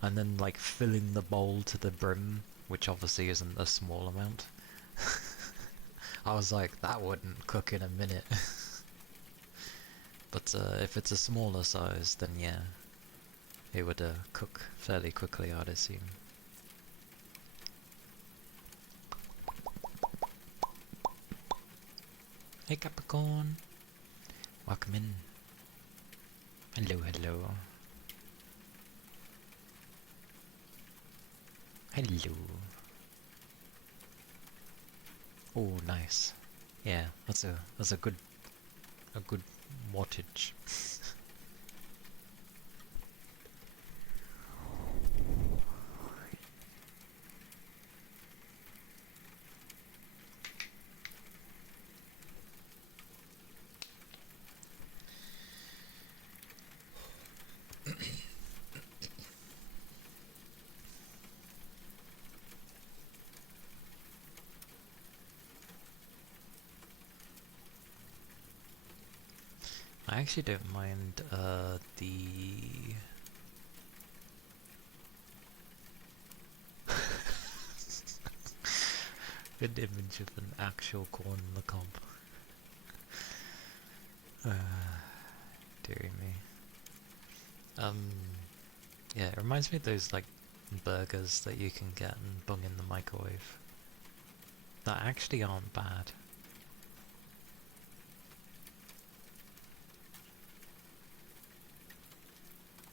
and then like filling the bowl to the brim, which obviously isn't a small amount. I was like, that wouldn't cook in a minute. But if it's a smaller size, then yeah, it would cook fairly quickly, I'd assume. Hey Capricorn! Welcome in. Hello, hello. Hello. Oh, nice. Yeah, that's a good wattage. I actually don't mind the good image of an actual corn on the cob. Dear me. Yeah, it reminds me of those like burgers that you can get and bung in the microwave. That actually aren't bad.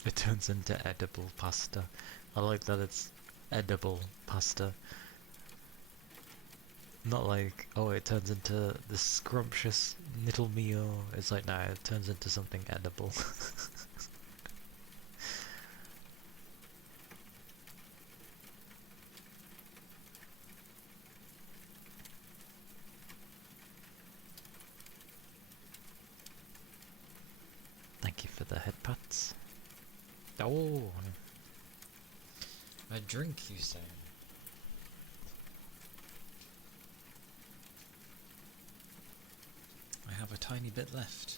It turns into edible pasta. I like that it's edible pasta. Not like, oh, it turns into this scrumptious little meal. It's like, no, it turns into something edible. Thank you for the head pats. Oh, a drink, you say? I have a tiny bit left.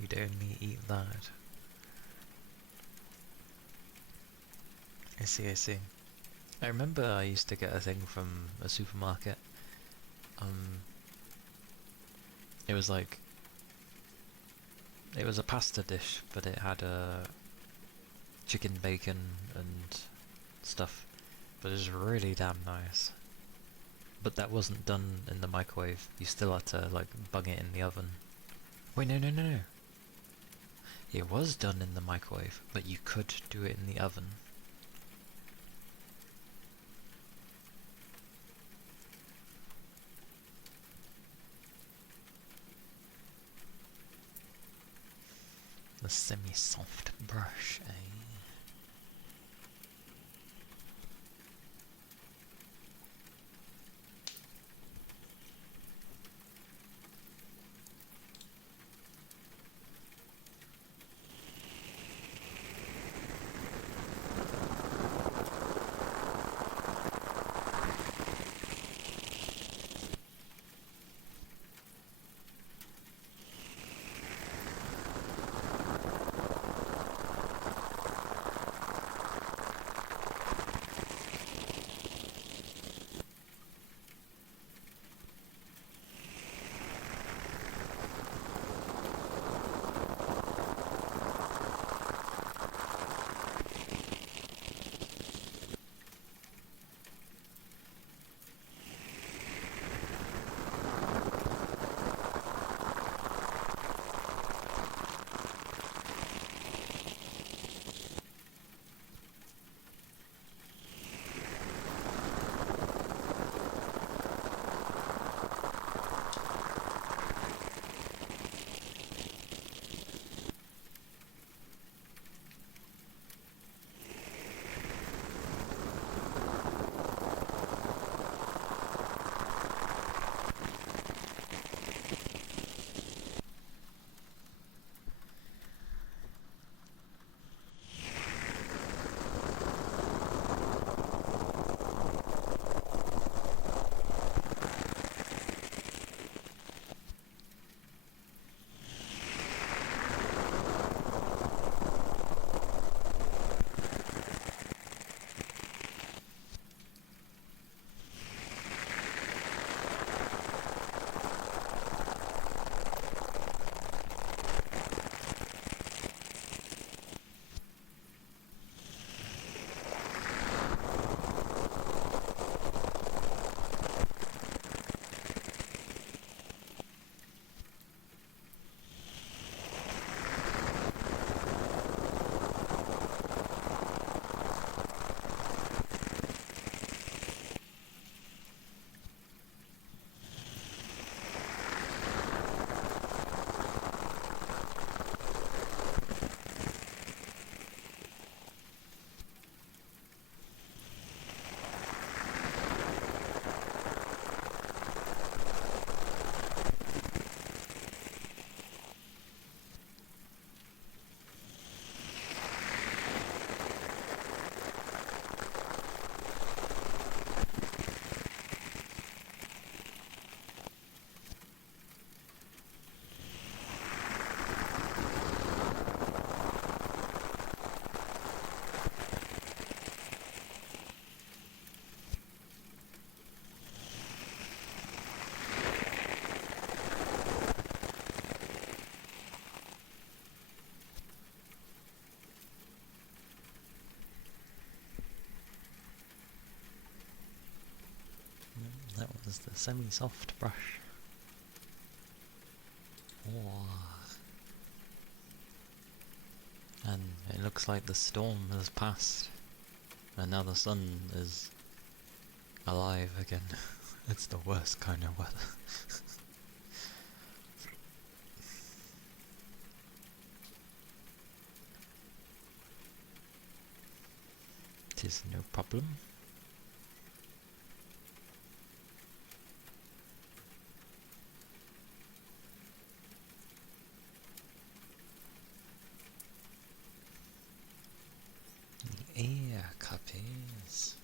You'd only eat that. I see, I see. I remember I used to get a thing from a supermarket. It was like... It was a pasta dish, but it had chicken bacon and stuff. But it was really damn nice. But that wasn't done in the microwave. You still had to, like, bung it in the oven. Wait, no, no, no, no. It was done in the microwave, but you could do it in the oven. semi-soft brush, eh? That was the semi-soft brush. Oh. And it looks like the storm has passed, and now the sun is alive again. It's the worst kind of weather. It is no problem. Ear copies.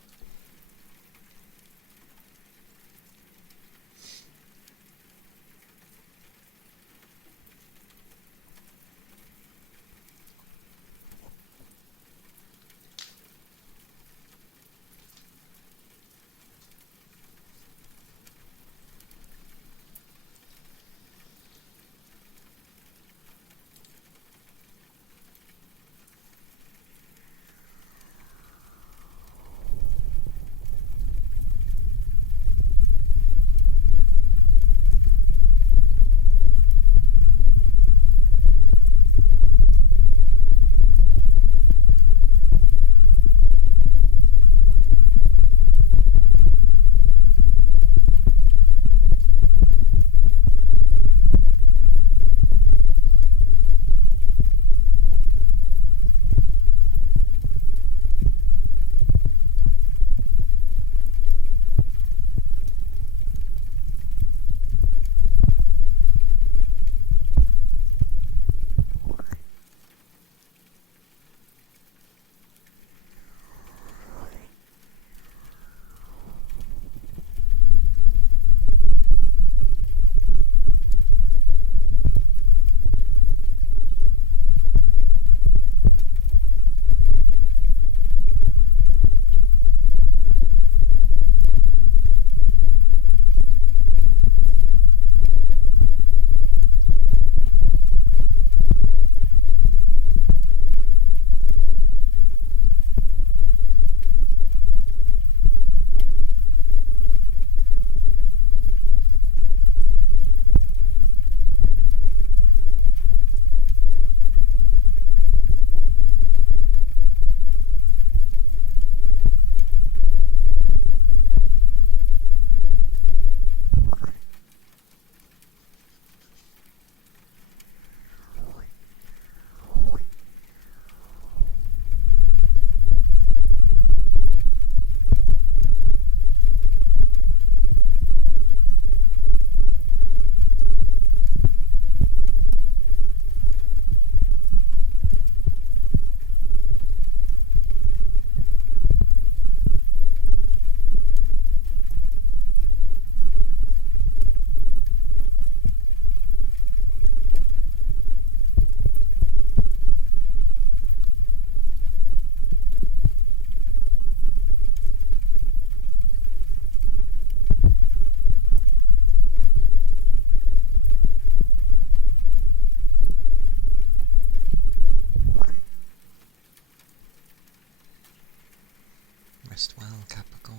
Rest well, Capricorn.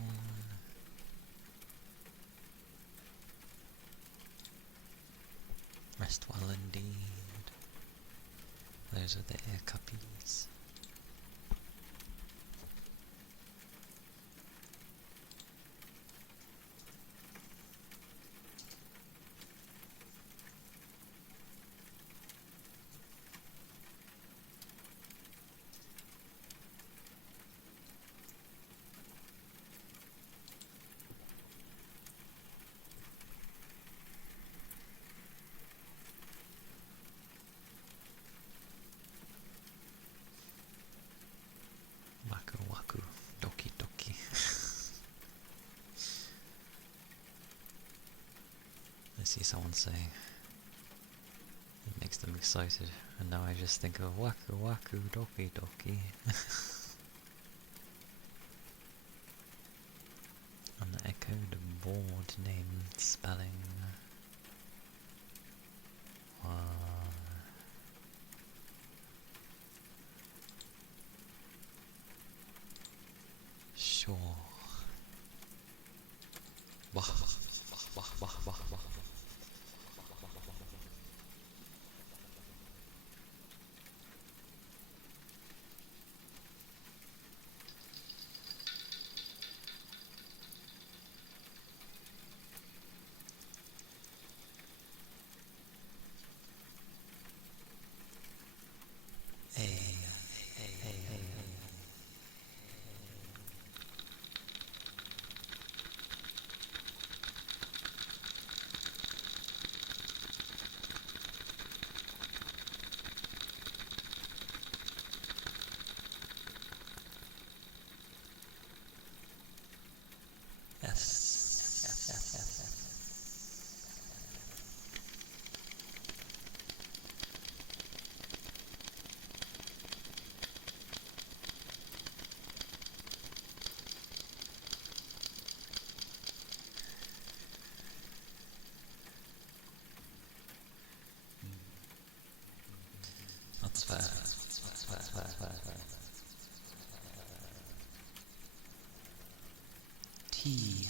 Rest well indeed. Those are the air cuppies. Waku waku, doki doki. I see someone say it makes them excited, and now I just think of waku waku, doki doki. On the echoed board name spelling. Sure. Wah, wah, wah, wah, wah. That's fair. T.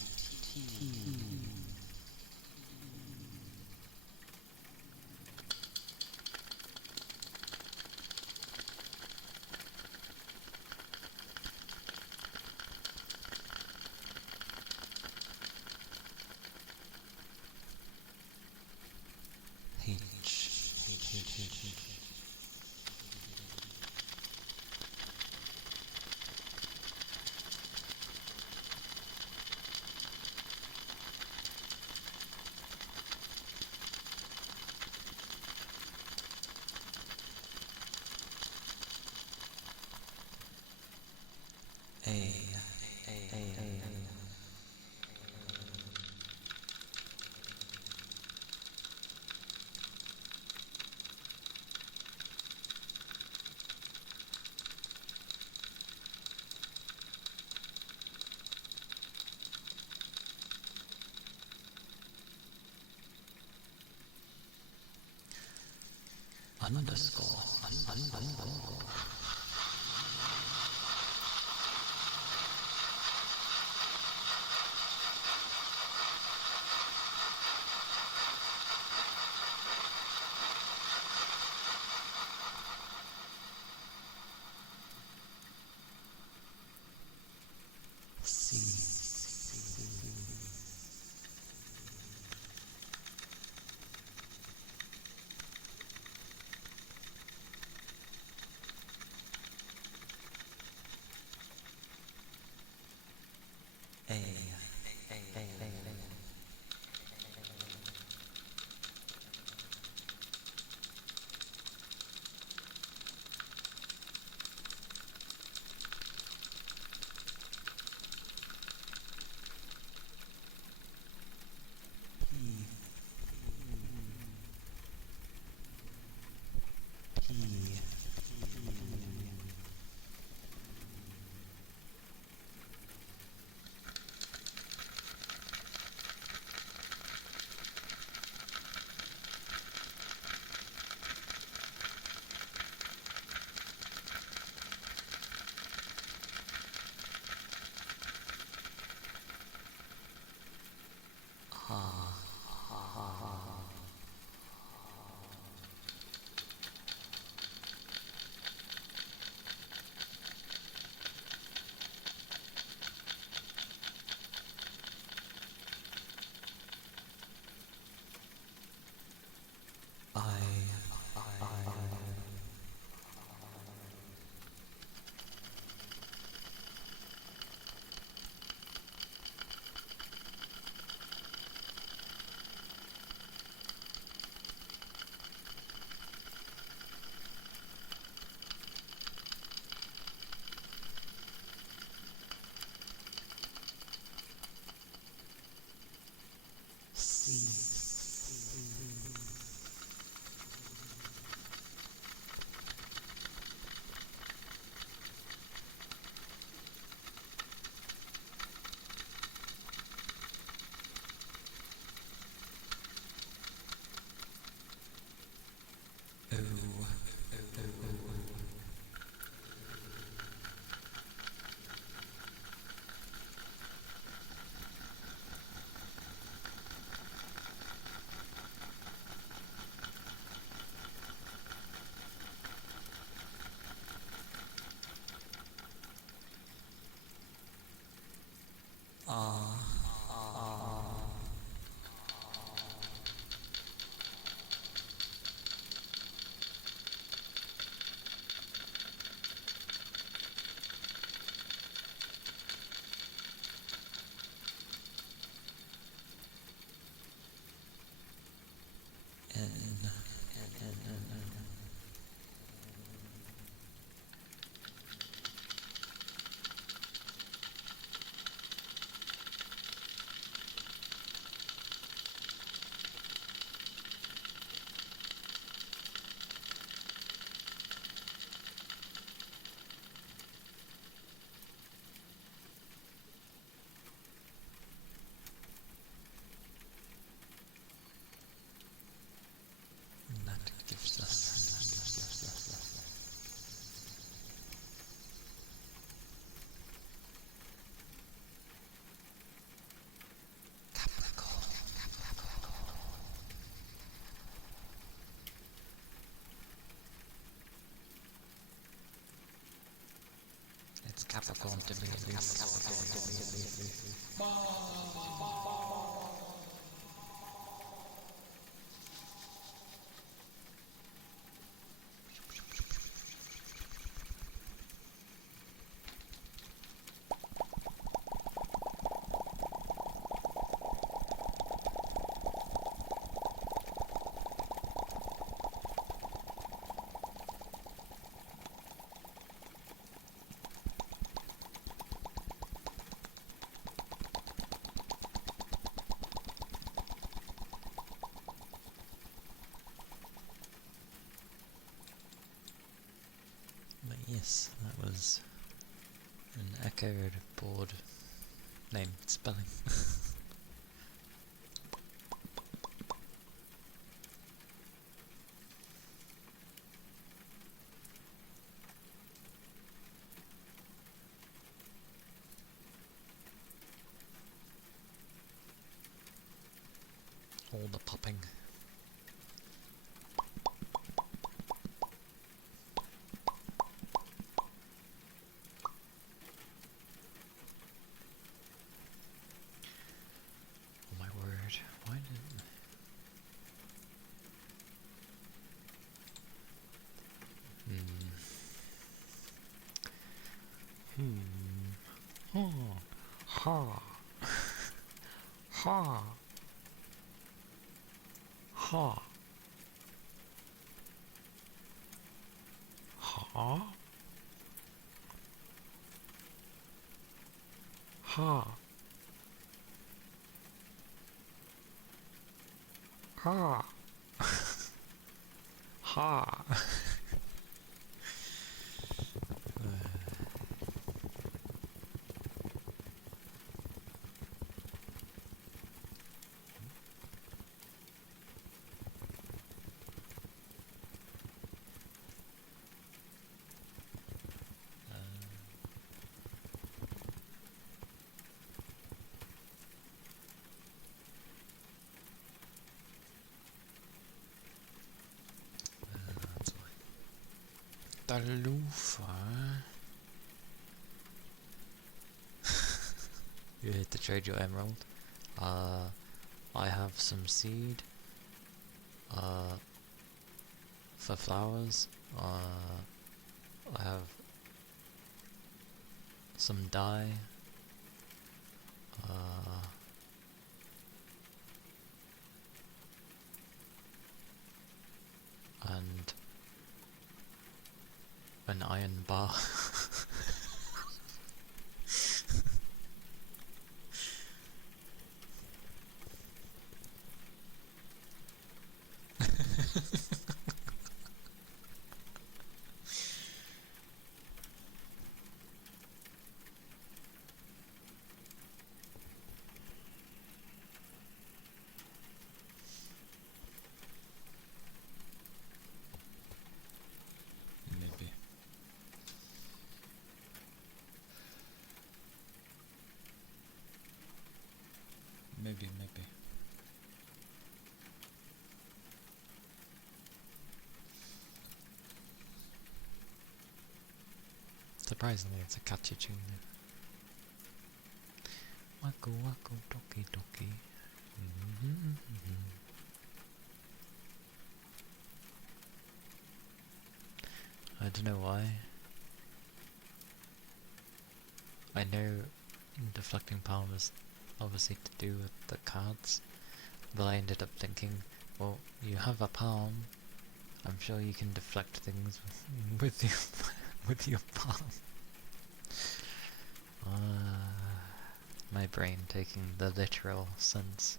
Underscore. It's Capricorn to me at least. But yes, that was an echoed board name spelling. All the popping. Oh my word, why didn't... Ha. Ha. Ha. Ha. Ha. Ha. Ha. the loofah. You hit to trade your emerald. I have some seed. For flowers. I have some dye. And an iron bar. Maybe. Maybe. Surprisingly, it's a catchy tune. Wacko wacko doki doki. I don't know why. I know deflecting palm is obviously to do with the cards, but I ended up thinking, well, you have a palm. I'm sure you can deflect things with your palm. My brain taking the literal sense.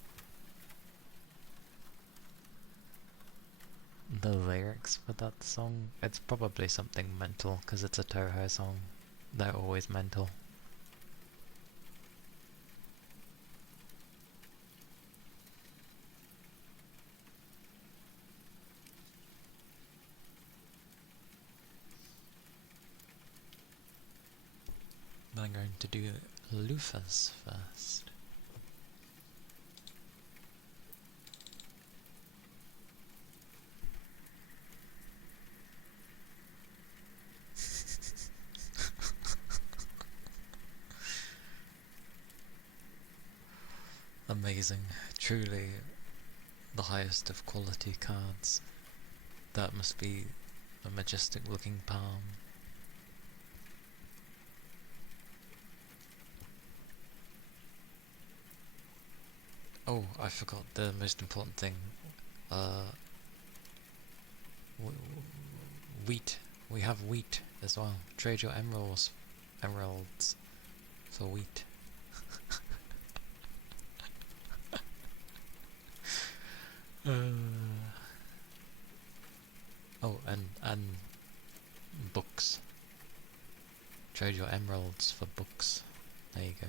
The lyrics for that song, it's probably something mental, because it's a Touhou song. They're always mental. But I'm going to do loofahs first. Amazing. Truly the highest of quality cards. That must be a majestic looking palm. Oh, I forgot the most important thing. Wheat. We have wheat as well. Trade your emeralds for wheat. Oh, and books. Trade your emeralds for books. There you go.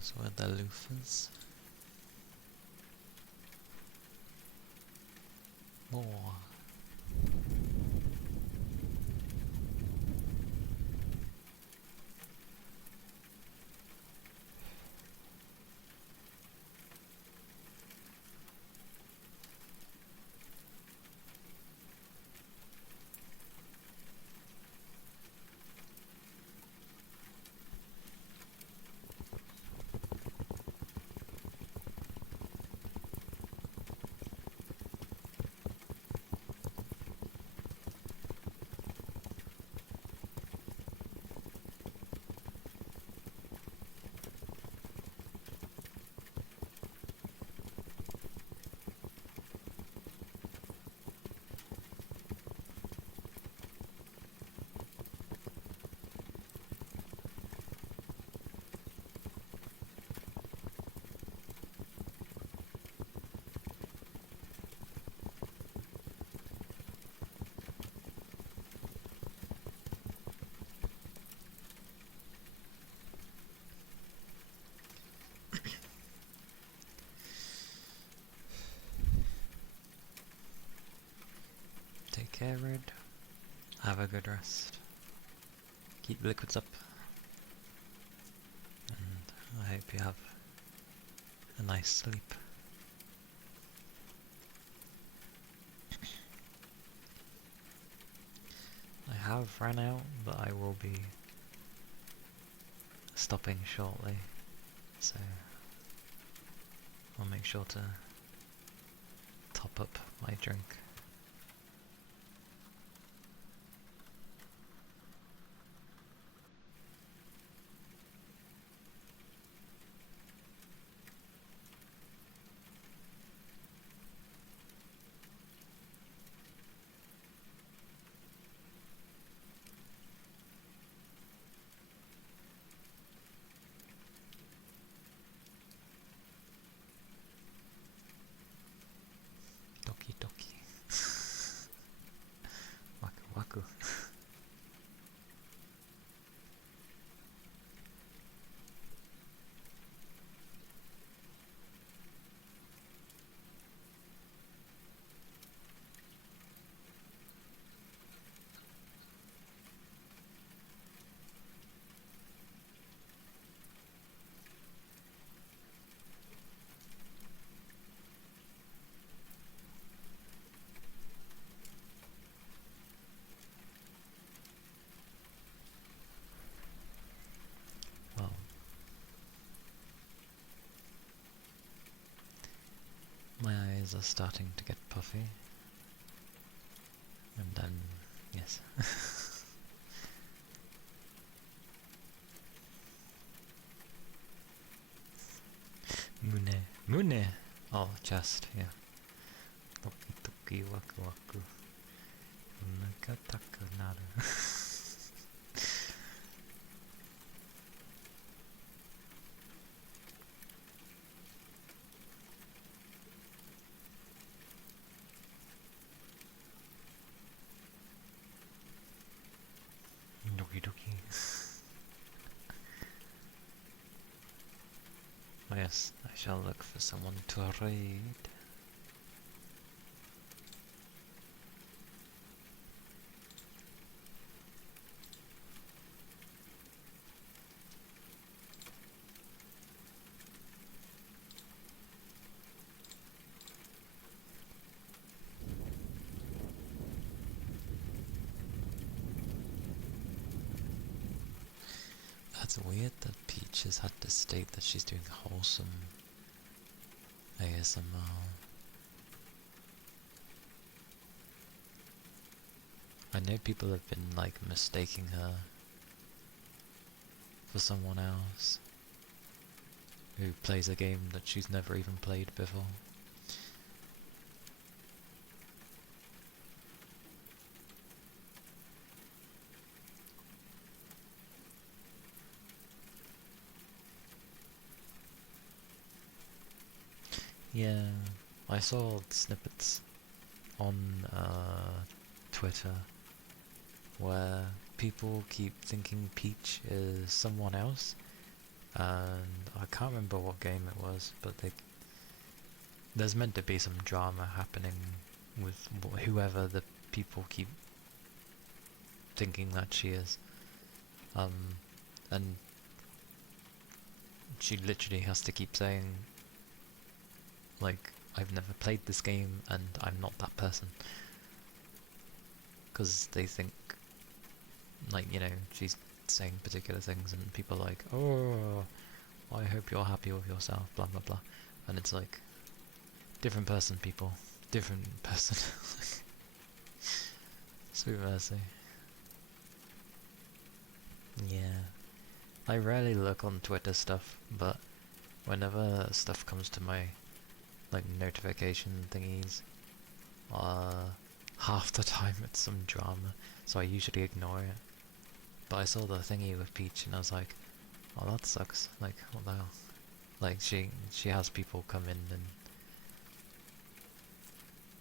Those were the loofahs. More. Take care, Red. Have a good rest. Keep liquids up. And I hope you have a nice sleep. I have ran out, but I will be stopping shortly, so I'll make sure to top up my drink. Doki doki. Waku waku. Well, my eyes are starting to get puffy, and then, yes. Mune. Mune! Oh, chest, yeah. Toki toki waku waku. Nakataku naru. Doki doki. Oh yes, I shall look for someone to raid. That's weird that Peach has had to state that she's doing wholesome ASMR. I know people have been like mistaking her for someone else who plays a game that she's never even played before. Yeah, I saw snippets on Twitter where people keep thinking Peach is someone else, and I can't remember what game it was, but there's meant to be some drama happening with whoever the people keep thinking that she is. And she literally has to keep saying, like, I've never played this game and I'm not that person. Because they think, like, you know, she's saying particular things and people are like, oh, I hope you're happy with yourself, blah blah blah. And it's like, different person, people. Different person. Sweet mercy. Yeah. I rarely look on Twitter stuff, but whenever stuff comes to my, like, notification thingies, half the time it's some drama, so I usually ignore it. But I saw the thingy with Peach and I was like, oh, that sucks. Like, what the hell? Like, she has people come in and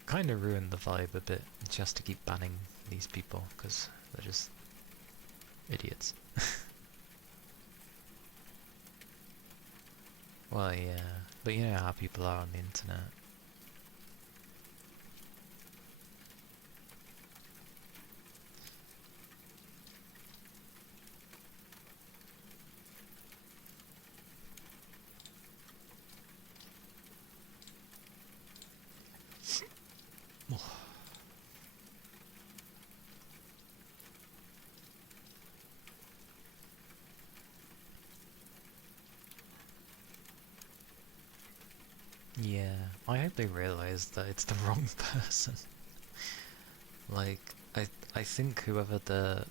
kind of ruin the vibe a bit. She has to keep banning these people because they're just idiots. Well, yeah, but you know how people are on the internet. Yeah, I hope they realize that it's the wrong person. Like, I think whoever the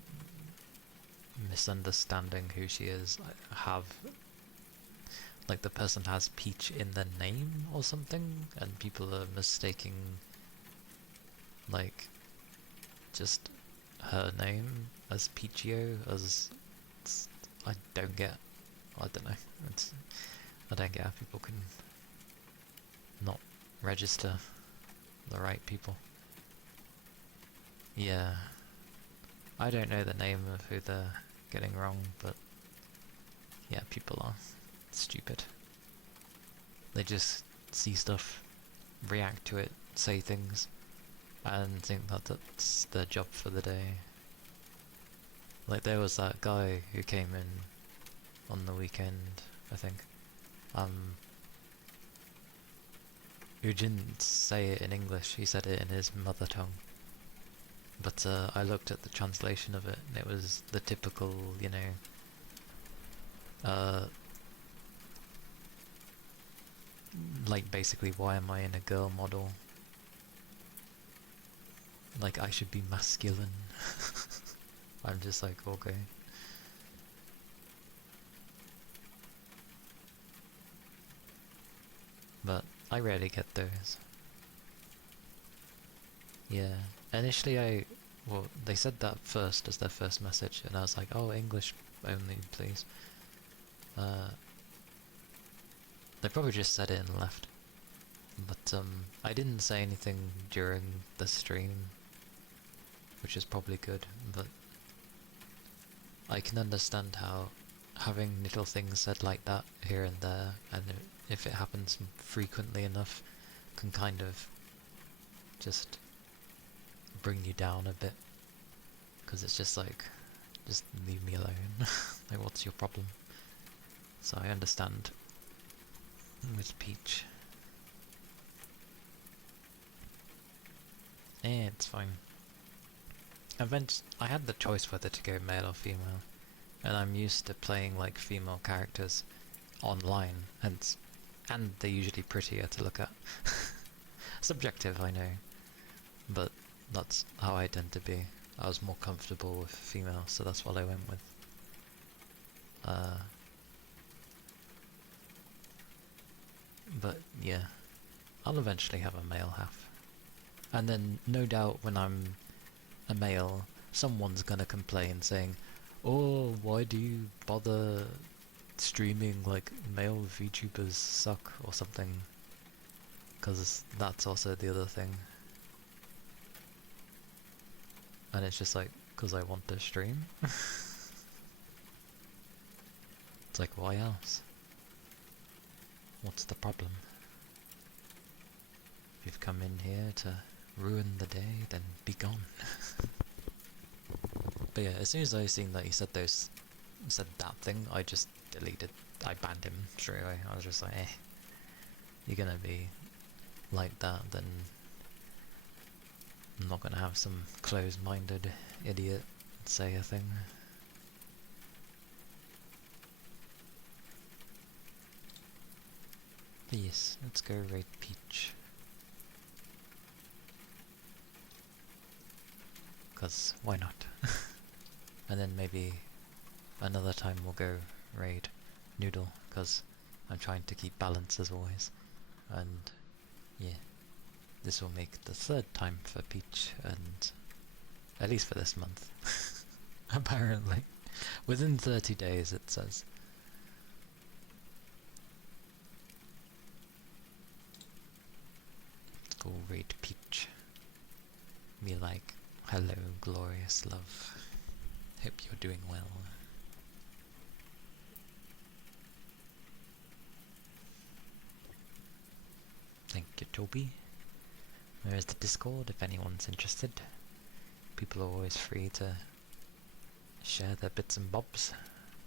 misunderstanding who she is have, like, the person has Peach in their name or something, and people are mistaking, like, just her name as Peachio, as I don't get. I don't know. I don't get how people can not register the right people. Yeah. I don't know the name of who they're getting wrong, but yeah, people are stupid. They just see stuff, react to it, say things, and think that that's their job for the day. Like, there was that guy who came in on the weekend, I think, who didn't say it in English, he said it in his mother tongue. But I looked at the translation of it, and it was the typical, you know, like, basically, why am I in a girl model? Like, I should be masculine. I'm just like, okay. But I rarely get those. Yeah. Initially well, they said that first as their first message, and I was like, oh, English only, please. They probably just said it and left. But I didn't say anything during the stream, which is probably good, but I can understand how having little things said like that here and there, and if it happens frequently enough, can kind of just bring you down a bit, because it's just like, just leave me alone. Like, what's your problem? So I understand with Peach. It's fine. I had the choice whether to go male or female, and I'm used to playing like female characters online, and they're usually prettier to look at. Subjective, I know, but that's how I tend to be. I was more comfortable with female, so that's what I went with. But yeah, I'll eventually have a male half. And then, no doubt, when I'm a male, someone's gonna complain saying, oh, why do you bother streaming, like, male VTubers suck or something? Because that's also the other thing. And it's just like, because I want to stream? It's like, why else? What's the problem? If you've come in here to ruin the day, then be gone. But yeah, as soon as I seen that he said that thing, I just deleted. I banned him straight away. I was just like, eh, you're gonna be like that, then I'm not gonna have some closed-minded idiot say a thing. But yes, let's go raid Peach. Cause why not? And then maybe another time we'll go raid Noodle, cause I'm trying to keep balance as always. And yeah, this will make the 3rd time for Peach, and at least for this month. Apparently. Within 30 days it says. Let's go raid Peach. Be like, hello glorious love. Hope you're doing well. Thank you, Toby. There is the Discord if anyone's interested. People are always free to share their bits and bobs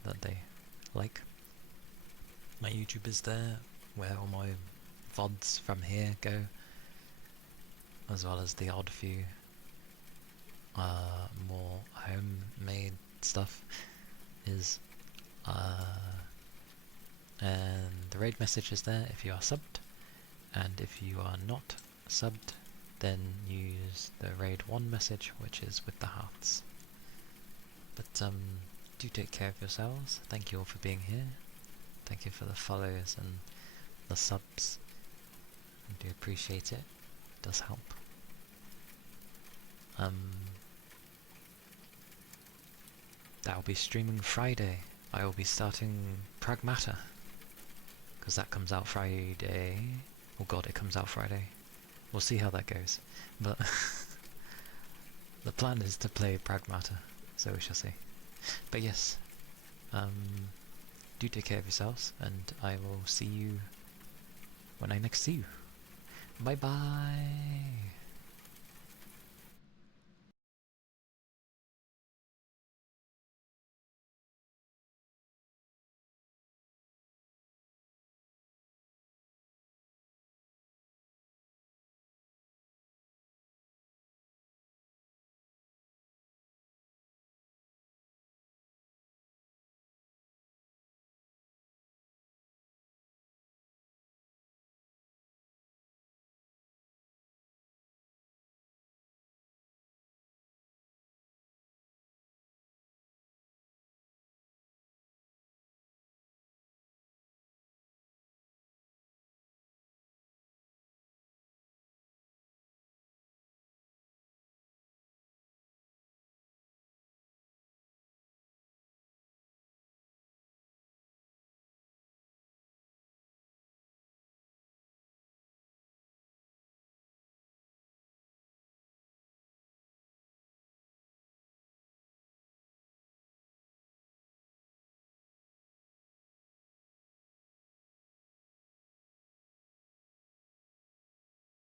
that they like. My YouTube is there, where all my VODs from here go, as well as the odd few more homemade stuff is and the raid message is there if you are subbed, and if you are not subbed then use the raid 1 message, which is with the hearts. But do take care of yourselves. Thank you all for being here. Thank you for the follows and the subs. I do appreciate it. It does help. I'll be streaming Friday. I will be starting Pragmata, because that comes out Friday. Oh god, it comes out Friday. We'll see how that goes. But the plan is to play Pragmata, so we shall see. But yes, do take care of yourselves, and I will see you when I next see you. Bye bye!